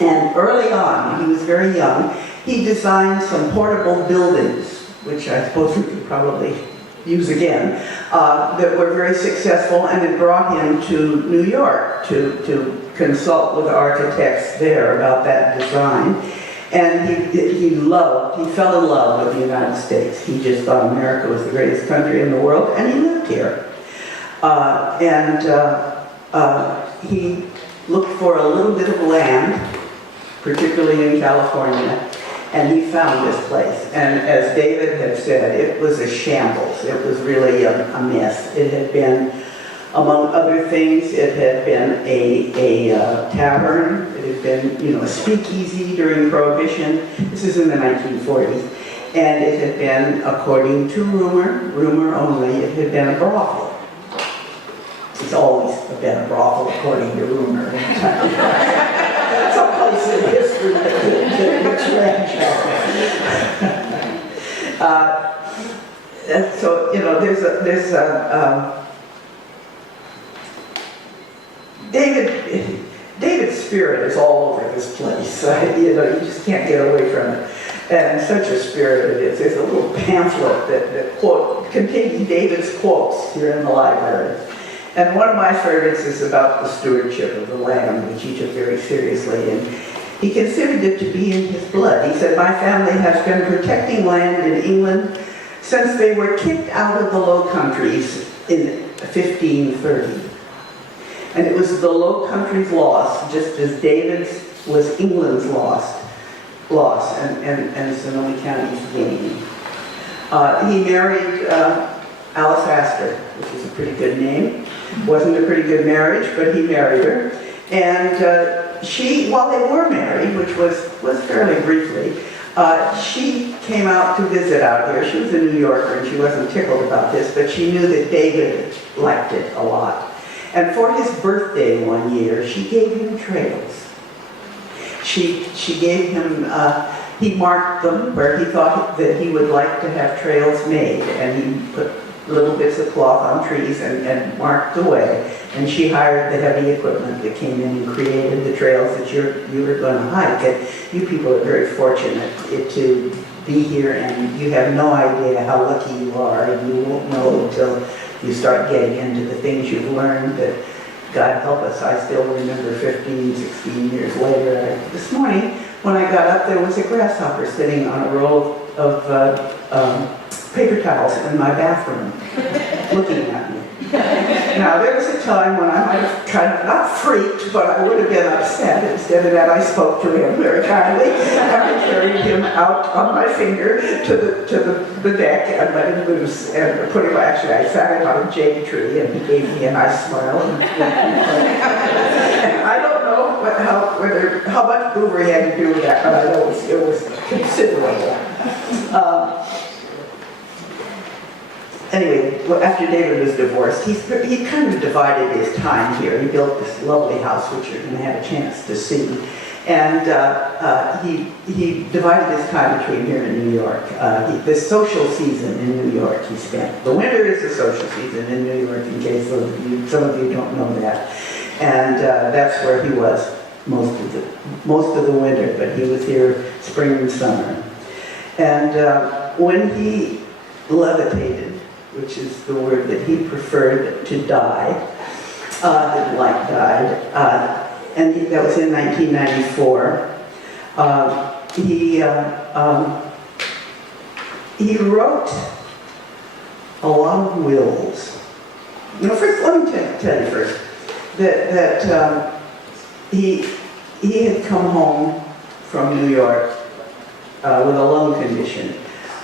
And early on, he was very young, he designed some portable buildings, which I suppose we could probably use again, that were very successful, and it brought him to New York to consult with architects there about that design. And he fell in love with the United States. He just thought America was the greatest country in the world, and he lived here. He looked for a little bit of land, particularly in California, and he found this place. And as David had said, it was a shambles. It was really a mess. It had been, among other things, it had been a tavern. It had been, a speakeasy during Prohibition. This is in the 1940s. And it had been, according to rumor only, it had been a brothel. It's always been a brothel, according to rumor. Someplace in history that looks strange. So, there's David's spirit is all over this place. You just can't get away from it. And such a spirit it is. There's a little pamphlet that contains David's quotes here in the library. And one of my favorites is about the stewardship of the land, which he took very seriously. And he considered it to be in his blood. He said, "My family has been protecting land in England since they were kicked out of the Low Countries in 1530. And it was the Low Countries' loss, just as David's was England's loss, and Sonoma County's gain." He married Alice Astor, which is a pretty good name. Wasn't a pretty good marriage, but he married her. And she, while they were married, which was fairly briefly, she came out to visit out here. She was a New Yorker, and she wasn't tickled about this, but she knew that David liked it a lot. And for his birthday one year, she gave him trails. She gave him He marked them where he thought that he would like to have trails made, and he put little bits of cloth on trees and marked the way. And she hired the heavy equipment that came in and created the trails that you were going to hike. And you people are very fortunate to be here, and you have no idea how lucky you are, and you won't know until you start getting into the things you've learned. That God help us, I still remember 15, 16 years later. This morning, when I got up, there was a grasshopper sitting on a roll of paper towels in my bathroom, looking at me. Now, there was a time when I might have kind of, not freaked, but I would have been upset. Instead of that, I spoke to him very kindly, and I carried him out on my finger to the deck and let him loose, and put him, actually, I sat him on a jade tree, and he gave me a nice smile. And I don't know how much Bouverie had to do with that, but I know it was considerable. Anyway, after David was divorced, he kind of divided his time here. He built this lovely house, which you're going to have a chance to see. And he divided his time between here and New York. The social season in New York he spent. The winter is the social season in New York, in case some of you don't know that. And that's where he was most of the winter, but he was here spring and summer. And when he levitated, which is the word that he preferred to die, didn't like died, and that was in 1994. He wrote a lot of wills. First, let me tell you first that he had come home from New York with a lung condition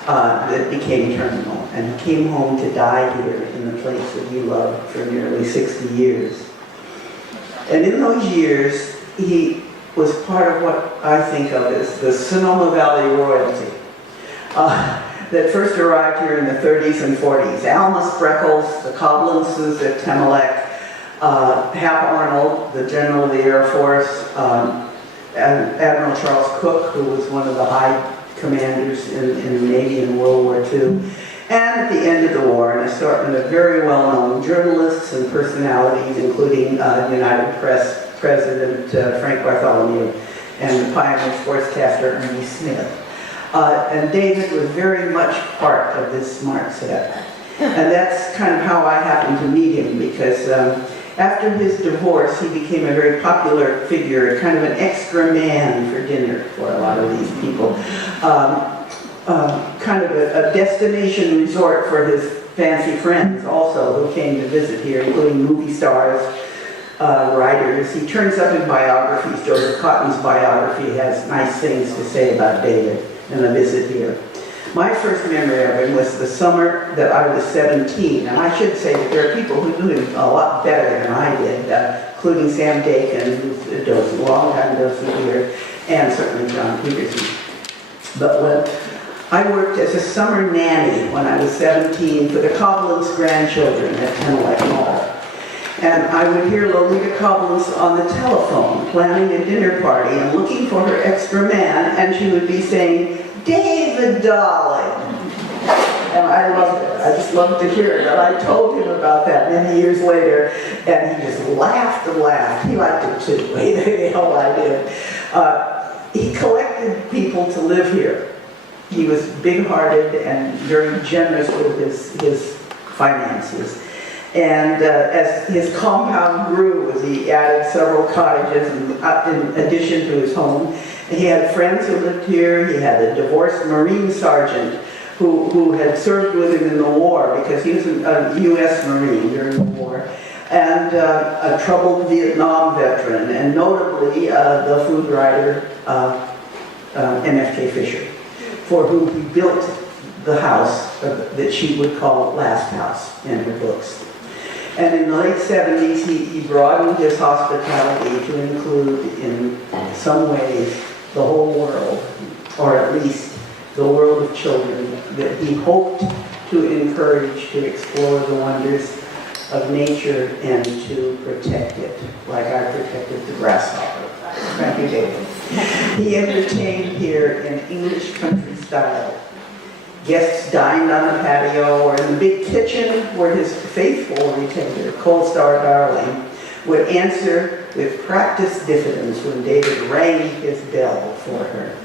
that became terminal, and he came home to die here in the place that he loved for nearly 60 years. And in those years, he was part of what I think of as the Sonoma Valley royalty that first arrived here in the 30s and 40s. Alma Spreckles, the Coblences at Temelec, Hap Arnold, the General of the Air Force, and Admiral Charles Cook, who was one of the high commanders in the Navy in World War II. And at the end of the war, an assortment of very well-known journalists and personalities, including United Press President Frank Bartholomew and the pioneer sportscaster Ernie Smith. And David was very much part of this smart set. And that's kind of how I happened to meet him, because after his divorce, he became a very popular figure, kind of an extra man for dinner for a lot of these people. Kind of a destination resort for his fancy friends also, who came to visit here, including movie stars, writers. He turns up in biographies. Joseph Cotton's biography has nice things to say about David and a visit here. My first memory of him was the summer that I was 17, and I should say that there are people who knew him a lot better than I did, including Sam Dakin, who's a docent, long-time docent here, and certainly John Peterson. But when I worked as a summer nanny when I was 17 for the Coblenz grandchildren at Temelec Mall. And I would hear Lolita Coblenz on the telephone planning a dinner party and looking for her extra man, and she would be saying, "David, darling." And I loved it. I just loved to hear it. And I told him about that many years later, and he just laughed and laughed. He liked it too. The hell I did. He collected people to live here. He was big-hearted and very generous with his finances. And as his compound grew, as he added several cottages in addition to his home, he had friends who lived here. He had a divorced Marine sergeant who had served with him in the war, because he was a U.S. Marine during the war, and a troubled Vietnam veteran, and notably the food writer M.F.K. Fisher, for whom he built the house that she would call Last House in her books. And in the late 70s, he broadened his hospitality to include, in some ways, the whole world, or at least the world of children, that he hoped to encourage to explore the wonders of nature and to protect it, like I protected the grasshopper. Thank you, David. He entertained here in English country style. Guests dined on the patio or in the big kitchen where his faithful retainer, Cold Star Darling, would answer with practiced diffidence when David rang his bell for her.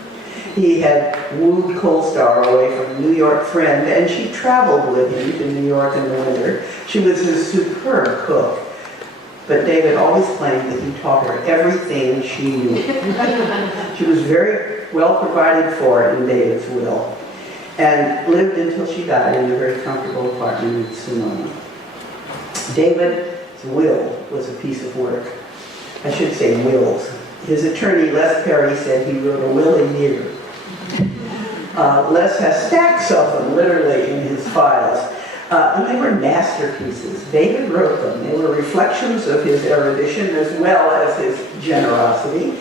He had wooed Cold Star away from a New York friend, and she traveled with him to New York in the winter. She was a superb cook, but David always claimed that he taught her everything she knew. She was very well provided for in David's will, and lived until she died in a very comfortable apartment in Sonoma. David's will was a piece of work. I should say wills. His attorney, Les Perry, said he wrote a will a year. Les has stacks of them, literally, in his files. And they were masterpieces. David wrote them. They were reflections of his erudition as well as his generosity,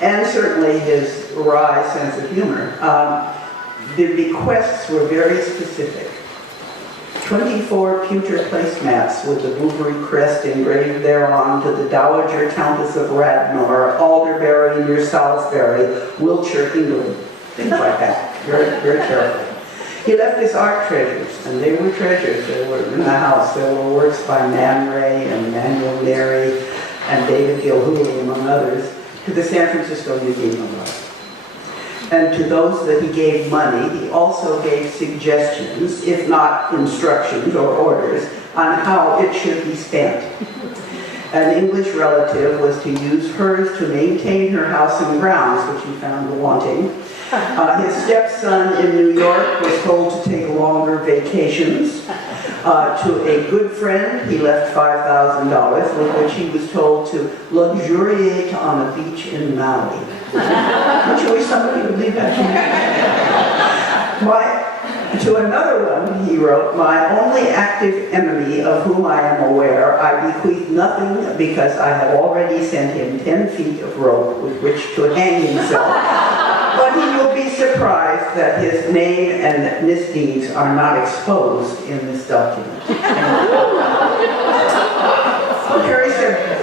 and certainly his wry sense of humor. The bequests were very specific. 24 pewter placemats with the Bouverie crest engraved thereon to the Dowager Countess of Radnor, Alderbury near Salisbury, Wiltshire, England. Things like that. Very, very careful. He left his art treasures, and they were treasures. They were in the house. There were works by Man Ray and Manuel Neri and David Gilhooly, among others, to the San Francisco Museum of Art. And to those that he gave money, he also gave suggestions, if not instructions or orders, on how it should be spent. An English relative was to use hers to maintain her house and grounds, which he found wanting. His stepson in New York was told to take longer vacations. To a good friend, he left $5,000, with which he was told to luxuriate on a beach in Maui. Don't you wish somebody would leave that to me? To another one, he wrote, "My only active enemy of whom I am aware, I bequeath nothing because I have already sent him 10 feet of rope with which to hang himself. But he will be surprised that his name and misdeeds are not exposed in this document."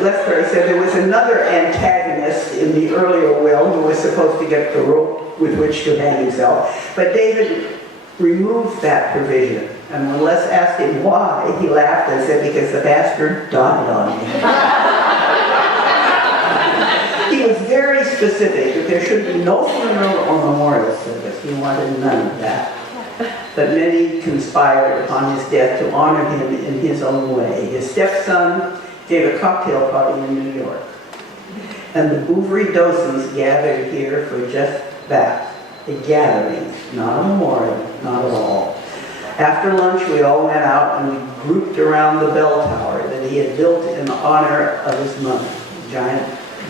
Les Perry said there was another antagonist in the earlier will who was supposed to get the rope with which to hang himself, but David removed that provision. And when Les asked him why, he laughed and said, "Because the bastard died on me." He was very specific that there should be no funeral or memorial service. He wanted none of that. But many conspired upon his death to honor him in his own way. His stepson gave a cocktail party in New York. And the Bouverie Docents gathered here for just that, a gathering, not a memorial, not at all. After lunch, we all went out and we grouped around the bell tower that he had built in honor of his mother. A giant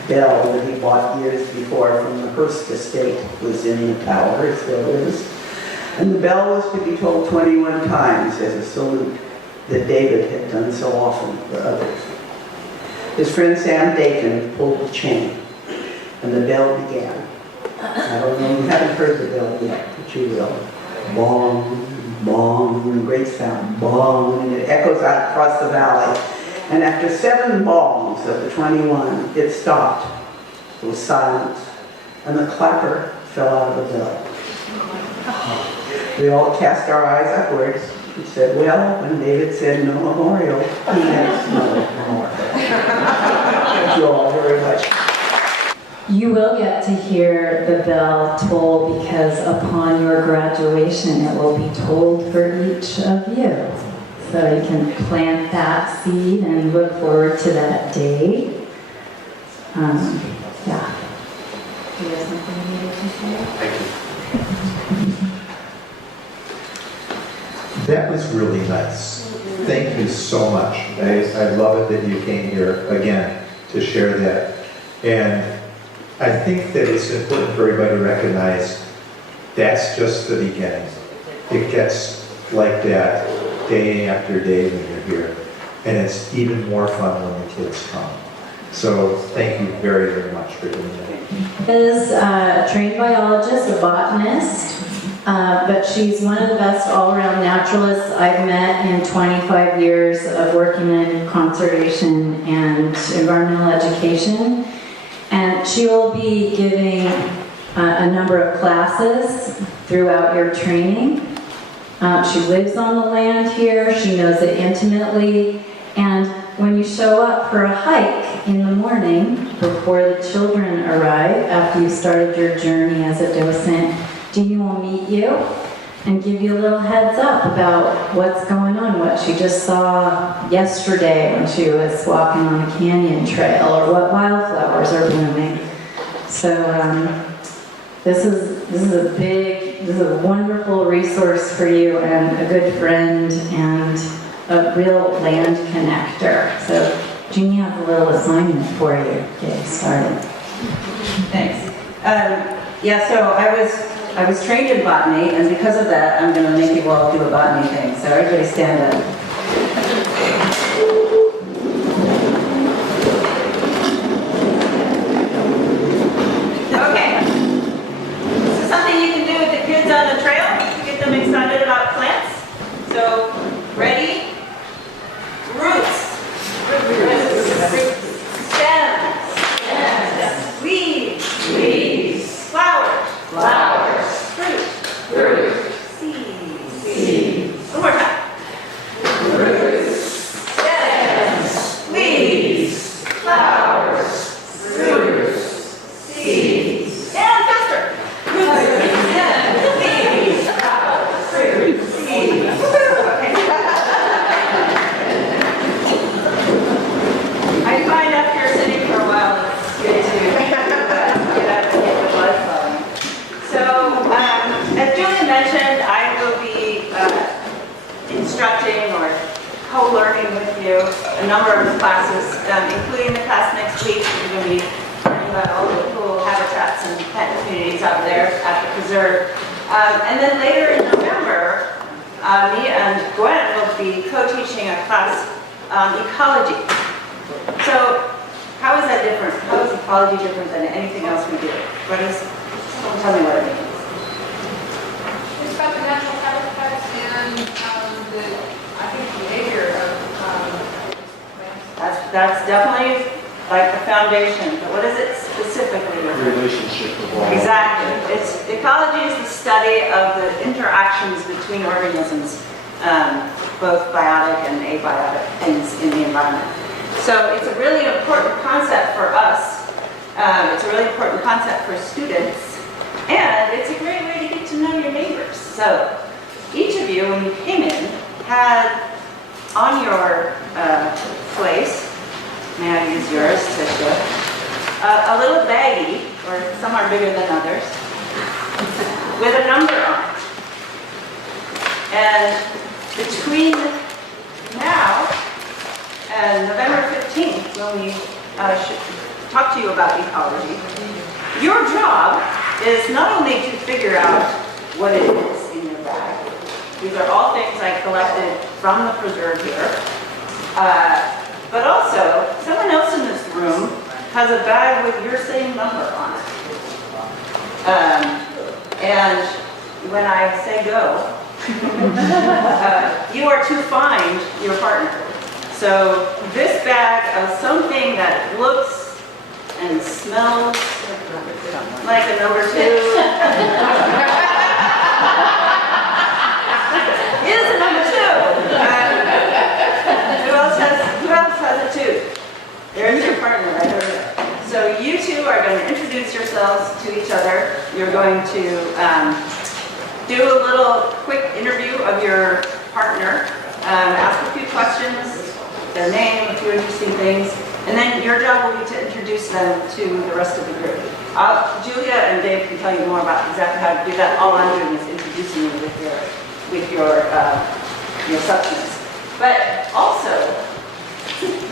bell that he bought years before from the Hearst estate was in the tower, it still is. And the bell was to be tolled 21 times as a salute that David had done so often for others. His friend Sam Dakin pulled the chain, and the bell began. I don't know, you haven't heard the bell yet, but you will. Bong, bong, great sound, bong, and it echoes out across the valley. And after 7 bongs of the 21, it stopped. It was silence, and the clapper fell out of the bell. We all cast our eyes upwards. He said, "Well, when David said no memorial, he has no memorial." Thank you all very much. You will get to hear the bell toll because upon your graduation it will be tolled for each of you. So you can plant that seed and look forward to that day. Yeah. Do you have something you needed to say? Thank you. That was really nice. Thank you so much. I love it that you came here again to share that. And I think that it's important for everybody to recognize that's just the beginning. It gets like that day after day when you're here. And it's even more fun when the kids come. So thank you very, very much for doing that. Is a trained biologist, a botanist, But she's one of the best all-around naturalists I've met in 25 years of working in conservation and environmental education. And she will be giving a number of classes throughout your training. She lives on the land here, she knows it intimately, and when you show up for a hike in the morning before the children arrive, after you started your journey as a docent, Jeannie will meet you and give you a little heads up about what's going on, what she just saw yesterday when she was walking on a canyon trail, or what wildflowers are blooming. So this is a wonderful resource for you, and a good friend, and a real land connector. So Jeannie has a little assignment for you getting started. Thanks. Yeah, so I was trained in botany, and because of that, I'm going to make you all do a botany thing. So everybody stand up. Okay. This is something you can do with the kids on the trail. Get them excited about plants. So, ready? Roots. Stems. Leaves. Flowers. Fruit. Seeds. One more time. Roots. Stems. Leaves. Flowers. Fruit. Seeds. And faster. Roots. Stems. Leaves. Flowers. Fruit. Seeds. Okay. I find after sitting for a while, it's good to get out and get the blood flowing. So, as Julia mentioned, I will be instructing or co-learning with you a number of classes, including the class next week. We're going to be learning about all the cool habitats and pet communities out there at the preserve. And then later in November, me and Gwen will be co-teaching a class on ecology. So, how is that different? How is ecology different than anything else we do? Someone tell me what it means. It's about the natural habitats and I think behavior of plants. That's definitely like the foundation, but what is it specifically? Relationship of all. Exactly. Ecology is the study of the interactions between organisms, both biotic and abiotic things in the environment. So it's a really important concept for us. It's a really important concept for students. And it's a great way to get to know your neighbors. So each of you, when you came in, had on your place, may I use yours, Tisha, a little baggie, or some are bigger than others, with a number on it. And between now and November 15th, when we talk to you about ecology, your job is not only to figure out what it is in your bag. These are all things I collected from the preserve here. But also, someone else in this room has a bag with your same number on it. And when I say go, you are to find your partner. So this bag of something that looks and smells like a number 2 is a number 2. Who else has a 2? There's your partner right over there. So you two are going to introduce yourselves to each other. You're going to do a little quick interview of your partner, ask a few questions, their name, a few interesting things, and then your job will be to introduce them to the rest of the group. Julia and Dave can tell you more about exactly how to do that. All I'm doing is introducing you with your substance. But also,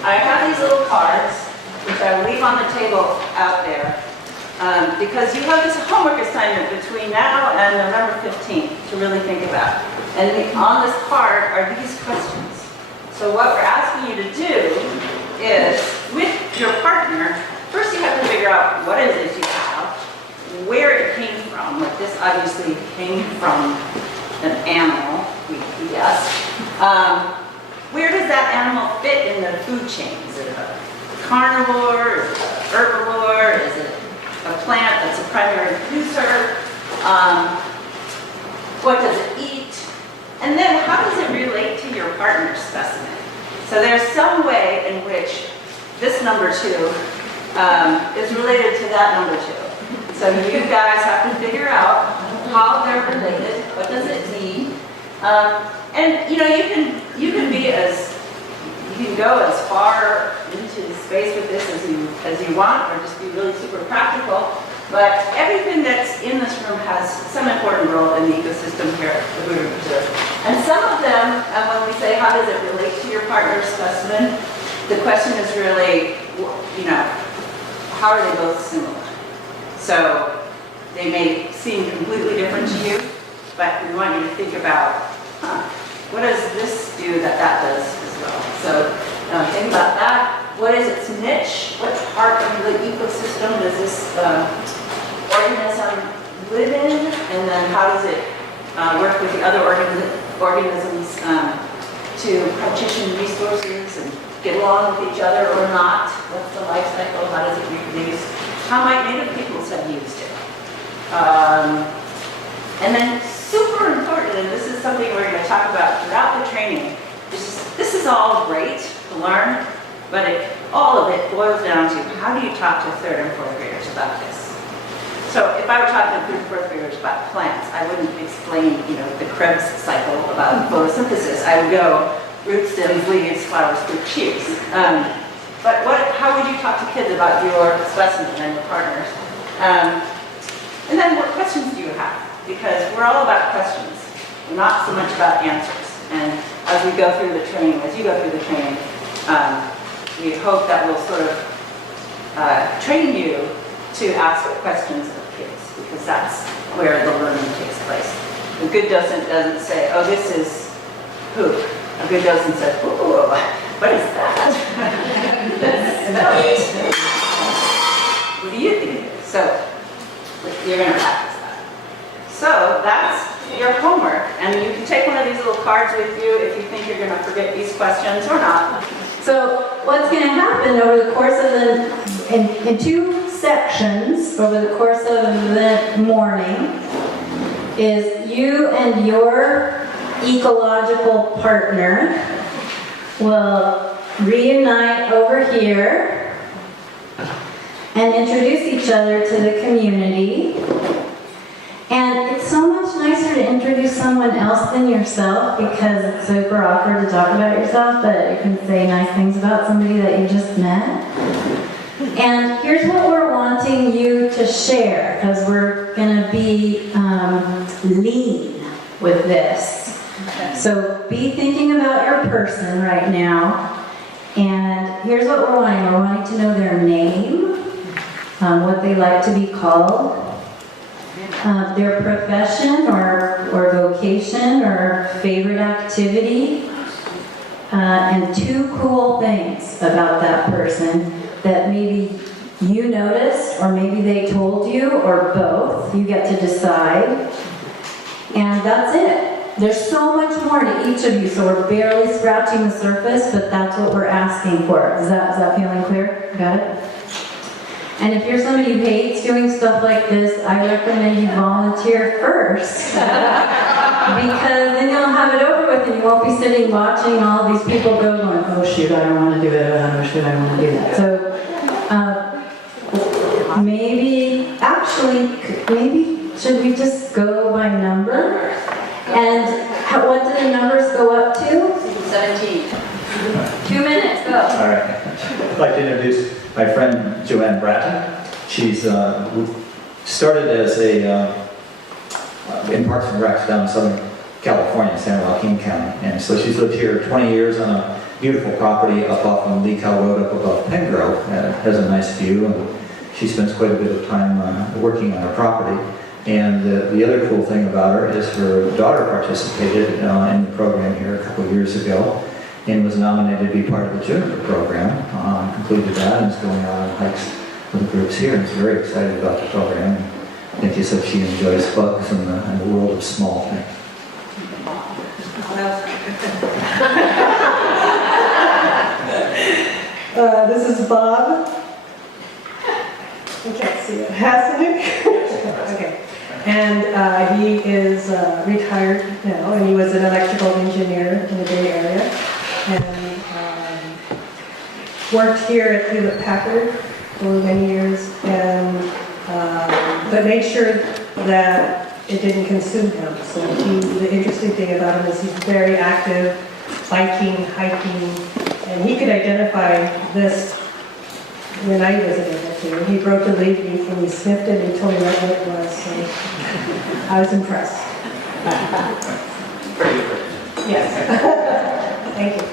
I have these little cards, which I will leave on the table out there, because you have this homework assignment between now and November 15th to really think about. And on this card are these questions. So what we're asking you to do is, with your partner, first you have to figure out what it is you have, where it it came from. Like this obviously came from an animal, we guess. Where does that animal fit in the food chain? Is it a carnivore? Is it a herbivore? Is it a plant that's a primary producer? What does it eat? And then how does it relate to your partner's specimen? So there's some way in which this number 2 is related to that number 2. So you guys have to figure out how they're related, what does it mean, and you know, you can go as far into space with this as you want, or just be really super practical. But everything that's in this room has some important role in the ecosystem here that we observe. And some of them, when we say how does it relate to your partner's specimen, the question is really, you know, how are they both similar? So they may seem completely different to you, but we want you to think about, what does this do that does as well? So think about that. What is its niche? What part of the ecosystem does this organism live in? And then how does it work with the other organisms to partition resources and get along with each other or not? What's the life cycle? How does it reproduce? How might Native peoples have used it? And then super important, and this is something we're going to talk about throughout the training, this is all great to learn, but all of it boils down to how do you talk to 3rd and 4th graders about this? So if I were talking to 3rd and 4th graders about plants, I wouldn't explain, you know, the Krebs cycle about photosynthesis. I would go roots, stems, leaves, flowers, fruit, shoots. But how would you talk to kids about your specimen and your partners? And then what questions do you have? Because we're all about questions. We're not so much about answers. And as we go through the training, as you go through the training, we hope that we'll sort of train you to ask questions of kids, because that's where the learning takes place. A good docent doesn't say, oh, this is poop. A good docent says, ooh, what is that? What do you think it is? So you're going to practice that. So that's your homework. And you can take one of these little cards with you if you think you're going to forget these questions or not. So what's going to happen over the course of in 2 sections over the course of the morning is you and your ecological partner will reunite over here and introduce each other to the community. And it's so much nicer to introduce someone else than yourself, because it's super awkward to talk about yourself, but you can say nice things about somebody that you just met. And here's what we're wanting you to share, because we're going to be lean with this. So be thinking about your person right now. And here's what we're wanting. We're wanting to know their name, what they like to be called, their profession or vocation or favorite activity, and 2 cool things about that person that maybe you noticed, or maybe they told you, or both. You get to decide. And that's it. There's so much more to each of you, so we're barely scratching the surface, but that's what we're asking for. Is that feeling clear? Got it? And if you're somebody who hates doing stuff like this, I recommend you volunteer first. Because then you'll have it over with and you won't be sitting watching all these people go going, oh shoot, I don't want to do that, oh shoot, I don't want to do that. So maybe should we just go by number? And what do the numbers go up to? 17. 2 minutes, go. All right. I'd like to introduce my friend Joanne Bratton. She's started as in Parks and Recs down in Southern California, San Joaquin County. And so she's lived here 20 years on a beautiful property up off on Lee Cow Road up above Pengrove. It has a nice view, and she spends quite a bit of time working on her property. And the other cool thing about her is her daughter participated in the program here a couple of years ago and was nominated to be part of the Juniper program, completed that, and is going on hikes with the groups here, and is very excited about the program. Nikki said she enjoys bugs and the world of small things. This is Bob. You can't see it. Hasnick. Okay. And he is retired now, and he was an electrical engineer in the Bay Area, and worked here at Hewlett Packard for many years, and but made sure that it didn't consume him. So the interesting thing about him is he's very active, biking, hiking, and he could identify this when I wasn't able to. He broke the leaf and he sniffed it and told me what it was. So I was impressed. Yes. Thank you.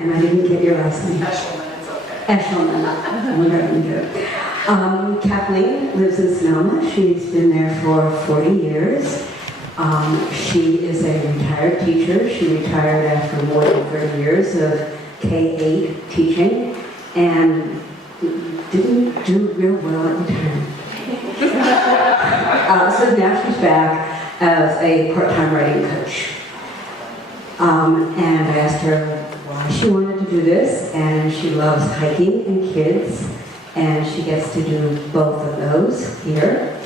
And I didn't get your last name. Eshelman, it's okay. Eshelman. Whatever you do. Kathleen lives in Sonoma. She's been there for 40 years. She is a retired teacher. She retired after more than 30 years of K-8 teaching and didn't do real well at retirement. So now she's back as a part-time writing coach. And I asked her why she wanted to do this, and she loves hiking and kids, and she gets to do both of those here.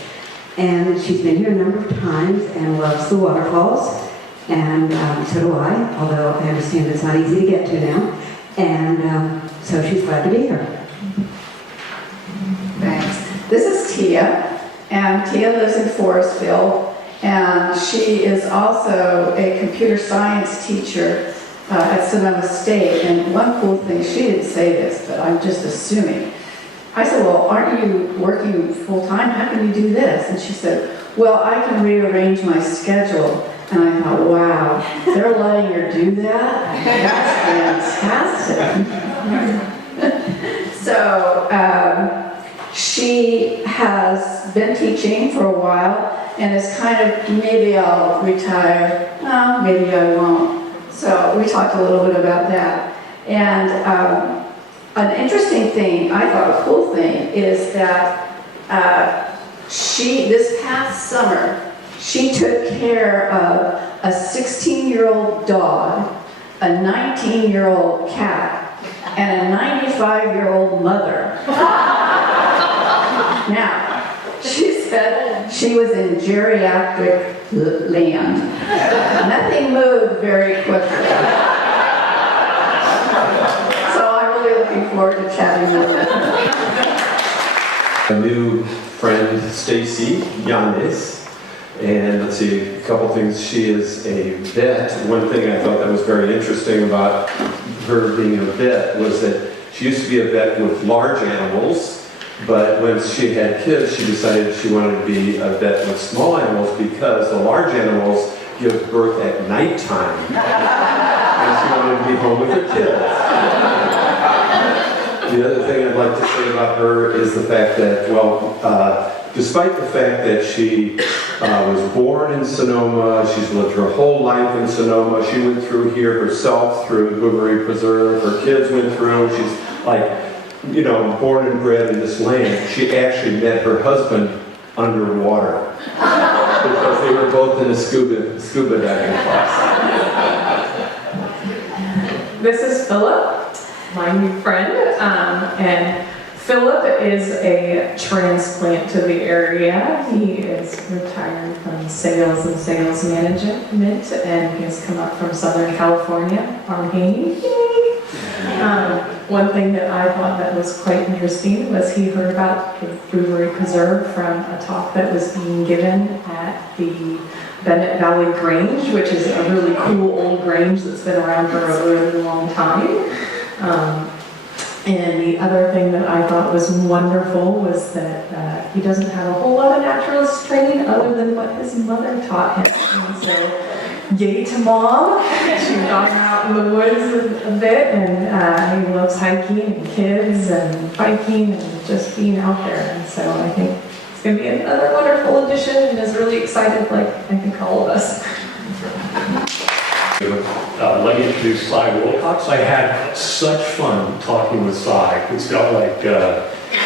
And she's been here a number of times and loves the waterfalls, and so do I, although I understand it's not easy to get to now. And so she's glad to be here. Thanks. This is Tia, and Tia lives in Forestville, and she is also a computer science teacher at Sonoma State. And one cool thing, she didn't say this, but I'm just assuming. I said, well, aren't you working full-time? How can you do this? And she said, well, I can rearrange my schedule. And I thought, wow, they're letting her do that? That's fantastic. So she has been teaching for a while and is kind of, maybe I'll retire, no, maybe I won't. So we talked a little bit about that. And an interesting thing, I thought a cool thing, is that this past summer, she took care of a 16-year-old dog, a 19-year-old cat, and a 95-year-old mother. Now, she said she was in geriatric land. Nothing moved very quickly. So I'm really looking forward to chatting with her. A new friend, Stacy Yanez. And let's see, a couple things. She is a vet. One thing I thought that was very interesting about her being a vet was that she used to be a vet with large animals, but when she had kids, she decided she wanted to be a vet with small animals because the large animals give birth at nighttime. And she wanted to be home with her kids. The other thing I'd like to say about her is the fact that, despite the fact that she was born in Sonoma, she's lived her whole life in Sonoma, she went through here herself through Bouverie Preserve, her kids went through, she's born and bred in this land. She actually met her husband underwater because they were both in a scuba diving class. This is Philip, my new friend, and Philip is a transplant to the area. He is retired from sales and sales management, and he has come up from Southern California, Armenia. One thing that I thought that was quite interesting was he heard about the Bouverie Preserve from a talk that was being given at the Bennett Valley Grange, which is a really cool old grange that's been around for a really long time. And the other thing that I thought was wonderful was that he doesn't have a whole lot of naturalist training other than what his mother taught him. And so, yay to mom. She got him out in the woods a bit, and he loves hiking and kids and biking and just being out there. And so I think it's going to be another wonderful addition and is really excited, like I think all of us. let me introduce Cy Wilcox. I had such fun talking with Cy. It's felt like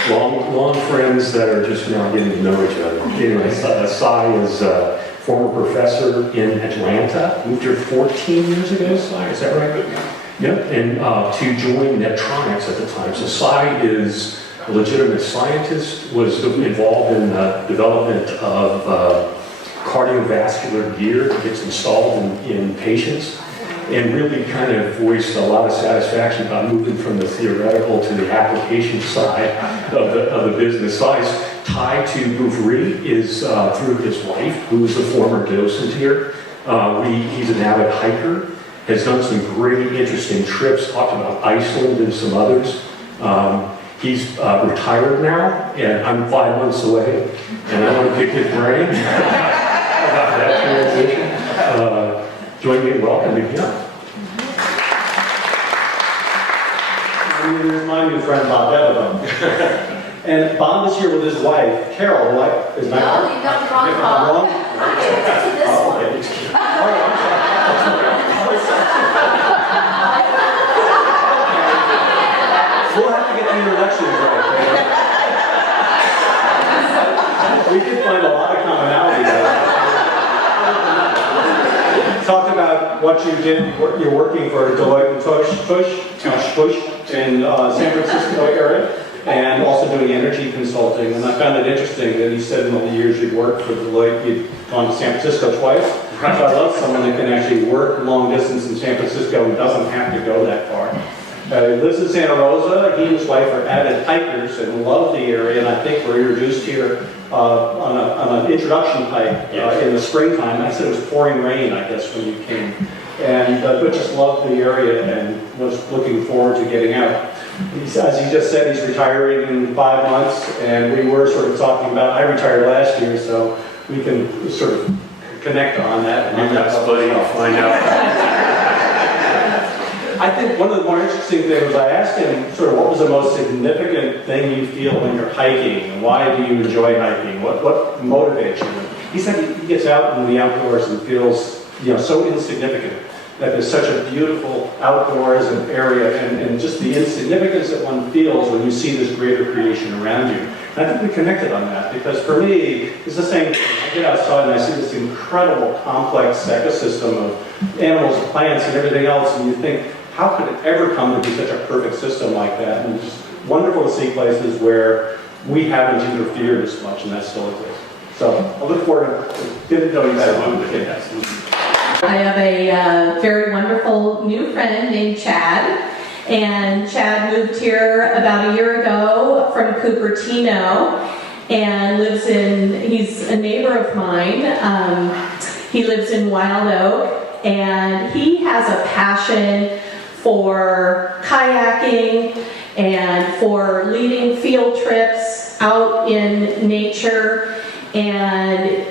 long friends that are just now getting to know each other. Anyway, Cy is a former professor in Atlanta. Moved here 14 years ago, Cy, is that right? Yep, and to join Neptronics at the time. So Cy is a legitimate scientist, was involved in the development of cardiovascular gear that gets installed in patients, and really kind of voiced a lot of satisfaction about moving from the theoretical to the application side of the business. Cy's tie to Bouverie is through his wife, who is a former docent here. He's an avid hiker, has done some really interesting trips, talked about Iceland and some others. He's retired now, and I'm 5 months away, and I want to pick his brain about that transition. Join me in welcoming him. Here's my new friend, Bob Devedon. And Bob is here with his wife, Carol, who is my No, you got the wrong Bob. Wrong? To this Oh, one. okay. We'll have to get the introductions right. We did find a lot of commonality there. Talked about what you did. You're working for Deloitte and Touche in San Francisco area, and also doing energy consulting. And I found it interesting that you said in all the years you'd worked for Deloitte, you'd gone to San Francisco twice. So I love someone that can actually work long distance in San Francisco and doesn't have to go that far. He lives in Santa Rosa. He and his wife are avid hikers and love the area. And I think we're introduced here on an introduction hike in the springtime. I said it was pouring rain, I guess, when you came. And but just loved the area and was looking forward to getting out. As he just said, he's retiring in 5 months, and we were sort of talking about, I retired last year, so we can sort of connect on that. Maybe that's buddy, I'll find out. I think one of the more interesting things, I asked him sort of what was the most significant thing you feel when you're hiking, and why do you enjoy hiking? What motivates you? He said he gets out in the outdoors and feels, so insignificant. That there's such a beautiful outdoors and area, and just the insignificance that one feels when you see this greater creation around you. And I think we connected on that, because for me, it's the same thing. I get outside and I see this incredible complex ecosystem of animals, plants, and everything else, and you think, how could it ever come to be such a perfect system like that? And it's just wonderful to see places where we haven't interfered as much, and that still exists. So I look forward to getting to know you better. I have a very wonderful new friend named Chad, and Chad moved here about a year ago from Cupertino and he's a neighbor of mine. He lives in Wild Oak, and he has a passion for kayaking and for leading field trips out in nature, and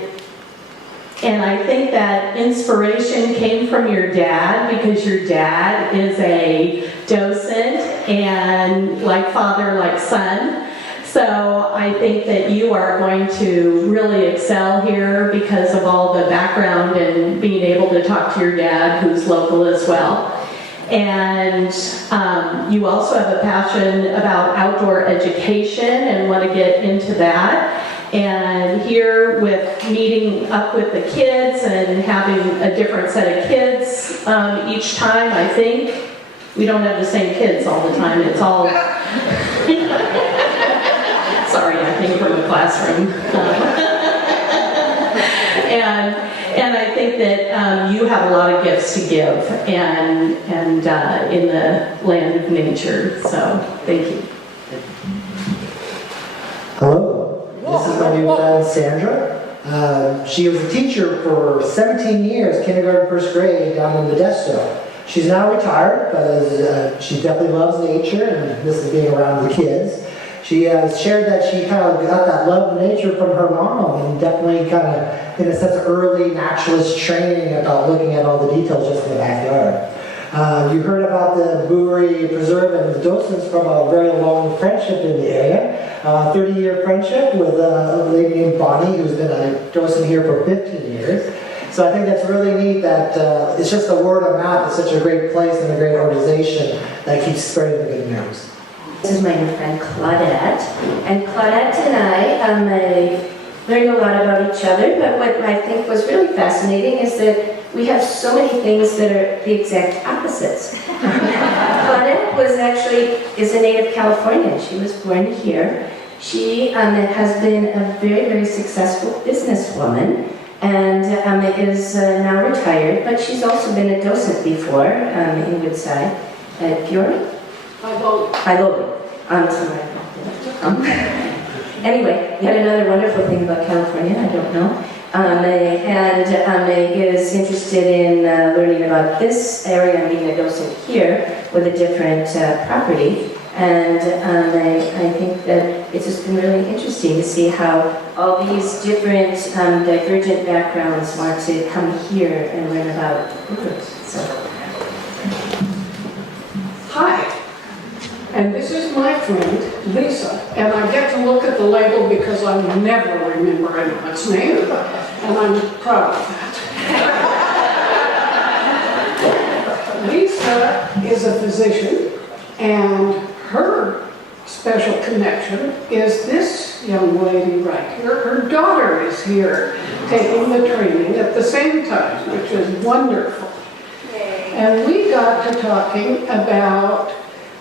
I think that inspiration came from your dad, because your dad is a docent and like father, like son. So I think that you are going to really excel here because of all the background and being able to talk to your dad, who's local as well. And you also have a passion about outdoor education and want to get into that. And here with meeting up with the kids and having a different set of kids each time, I think. We don't have the same kids all the time. It's all... Sorry, I came from a classroom. And I think that you have a lot of gifts to give and in the land of nature. So thank you. Hello, this is my new friend Sandra. She was a teacher for 17 years, kindergarten, first grade, down in Modesto. She's now retired, but she definitely loves nature, and this is being around the kids. She shared that she kind of got that love of nature from her mom, and definitely kind of, in a sense, early naturalist training about looking at all the details just in the backyard. You heard about the Bouverie Preserve and the Docents from a very long friendship in the area. 30-year friendship with a lady named Bonnie, who's been a docent here for 15 years. So I think that's really neat that it's just the word of mouth. It's such a great place and a great organization that keeps spreading the good news. This is my new friend Claudette. And Claudette and I learned a lot about each other, but what I think was really fascinating is that we have so many things that are the exact opposites. Claudette is a native Californian. She was born here. She has been a very, very successful businesswoman and is now retired, but she's also been a docent before in Woodside at Bouverie. By Lowell. Anyway, yet another wonderful thing about California, I don't know. Is interested in learning about this area and being a docent here with a different property. And I think that it's just been really interesting to see how all these different divergent backgrounds want to come here and learn about it. So. Hi, and this is my friend, Lisa, and I get to look at the label because I never remember anyone's name, and I'm proud of that. Lisa is a physician, and her special connection is this young lady right here. Her daughter is here taking the training at the same time, which is wonderful. And we got to talking about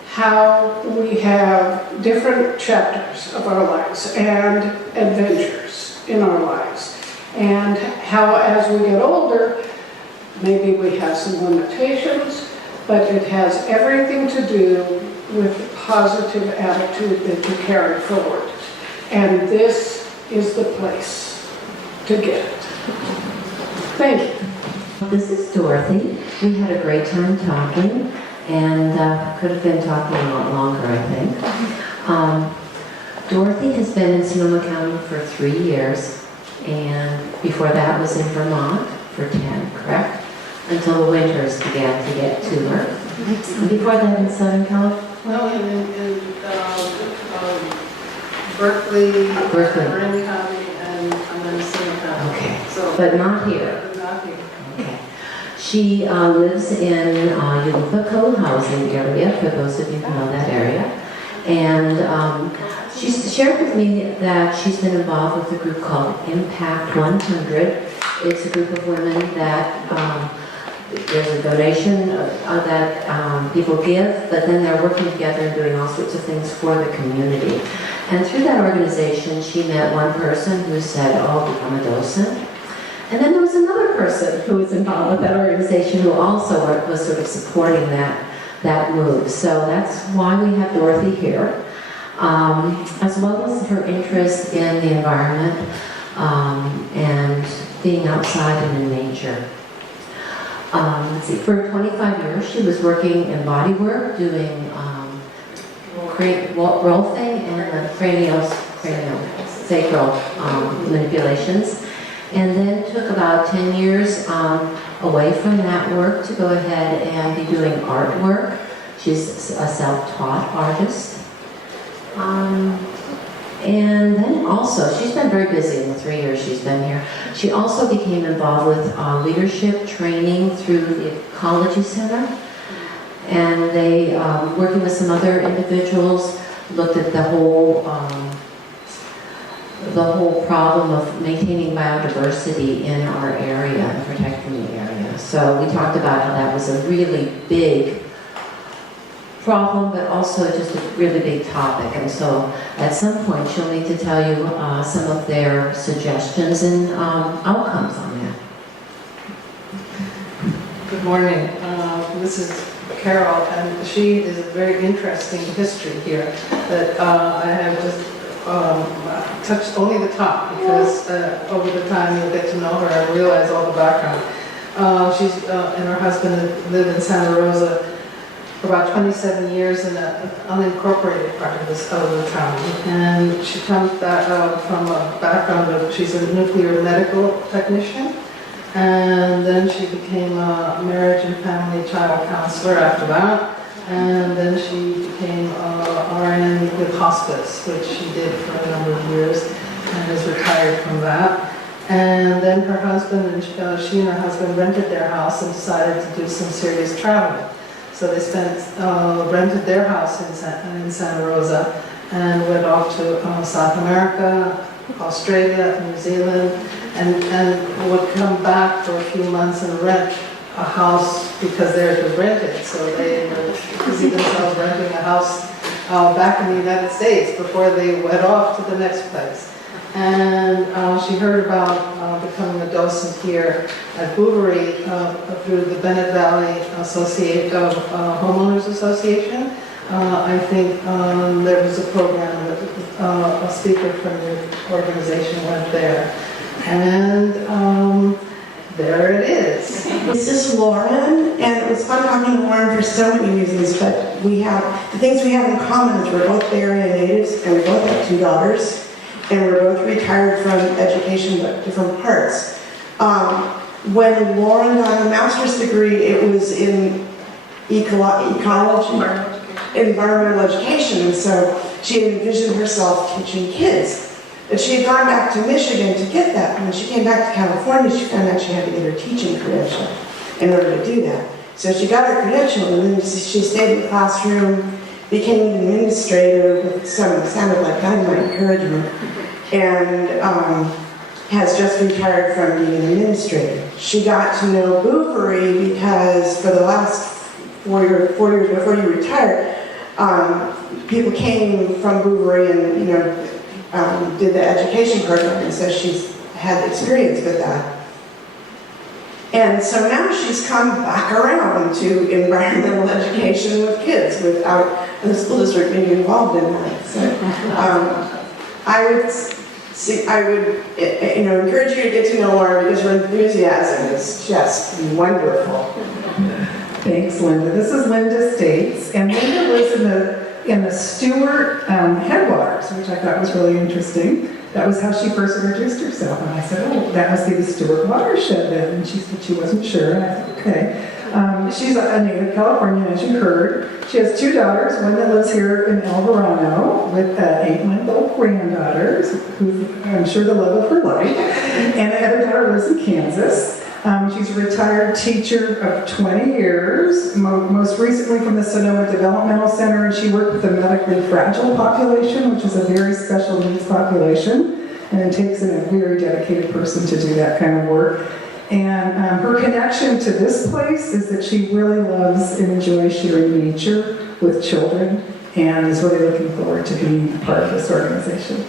how we have different chapters of our lives and adventures in our lives. And how as we get older, maybe we have some limitations, but it has everything to do with the positive attitude that you carry forward. And this is the place to get it. Thank you. This is Dorothy. We had a great time talking, and could have been talking a lot longer, I think. Dorothy has been in Sonoma County for 3 years, and before that was in Vermont for 10, correct? Until the winters began to get to her. And before that in Southern California? Well, in Berkeley, Marin County, and then Sonoma County. Okay, So, but not here. not here. Okay. She lives in Ulipa co-housing area, for those of you who know that area. And she's shared with me that she's been involved with a group called Impact 100. It's a group of women that there's a donation that people give, but then they're working together and doing all sorts of things for the community. And through that organization, she met one person who said, "Oh, become a docent." And then there was another person who was involved with that organization who also was sort of supporting that move. So that's why we have Dorothy here, as well as her interest in the environment and being outside and in nature. Let's see, for 25 years she was working in body work, doing rolfing and craniosacral manipulations. And then took about 10 years away from that work to go ahead and be doing artwork. She's a self-taught artist. And then also, she's been very busy in the 3 years she's been here. She also became involved with leadership training through the Ecology Center. And they, working with some other individuals, looked at the whole problem of maintaining biodiversity in our area and protecting the area. So we talked about how that was a really big problem, but also just a really big topic. And so at some point she'll need to tell you some of their suggestions and outcomes on that. Good morning. This is Carol, and she is a very interesting history here that I have just touched only the top, because over the time you'll get to know her and realize all the background. She's and her husband lived in Santa Rosa for about 27 years in an unincorporated part of the town. And she comes back from a background of, she's a nuclear medical technician. And then she became a marriage and family child counselor after that. And then she became RN with hospice, which she did for a number of years and is retired from that. And then her husband and she and her husband rented their house and decided to do some serious traveling. So they rented their house in Santa Rosa and went off to South America, Australia, New Zealand, and would come back for a few months and rent a house because theirs was rented. So they were busy themselves renting a house back in the United States before they went off to the next place. And she heard about becoming a docent here at Bouverie through the Bennett Valley Homeowners Association. I think there was a program that a speaker from the organization went there. And there it is. This is Lauren, and it was fun talking to Lauren for so many reasons, but the things we have in common is we're both Bay Area natives, and we both have 2 daughters. And we're both retired from education, but different parts. When Lauren got a master's degree, it was in ecology, environmental education, and so she had envisioned herself teaching kids. But she had gone back to Michigan to get that. When she came back to California, she found out she had to get her teaching credential in order to do that. So she got her credential, and then she stayed in the classroom, became an administrator with sounded like dynamite encouragement, and has just retired from being an administrator. She got to know Bouverie because for the last 4 years before you retired, people came from Bouverie and did the education program, and so she's had experience with that. And so now she's come back around to environmental education with kids without the school district being involved in that. So I would encourage you to get to know Lauren because her enthusiasm is just wonderful. Thanks, Linda. This is Linda States, and Linda lives in the Stewart headwaters, which I thought was really interesting. That was how she first introduced herself, and I said, "Oh, that must be the Stewart watershed then." And she said she wasn't sure, and I said, "Okay." She's a native Californian, as you heard. She has 2 daughters, one that lives here in El Verano with 8-month-old granddaughters, who I'm sure the love of her life, and the other daughter lives in Kansas. She's a retired teacher of 20 years, most recently from the Sonoma Developmental Center, and she worked with the medically fragile population, which is a very special needs population, and it takes a very dedicated person to do that kind of work. And her connection to this place is that she really loves and enjoys sharing nature with children, and is really looking forward to being a part of this organization.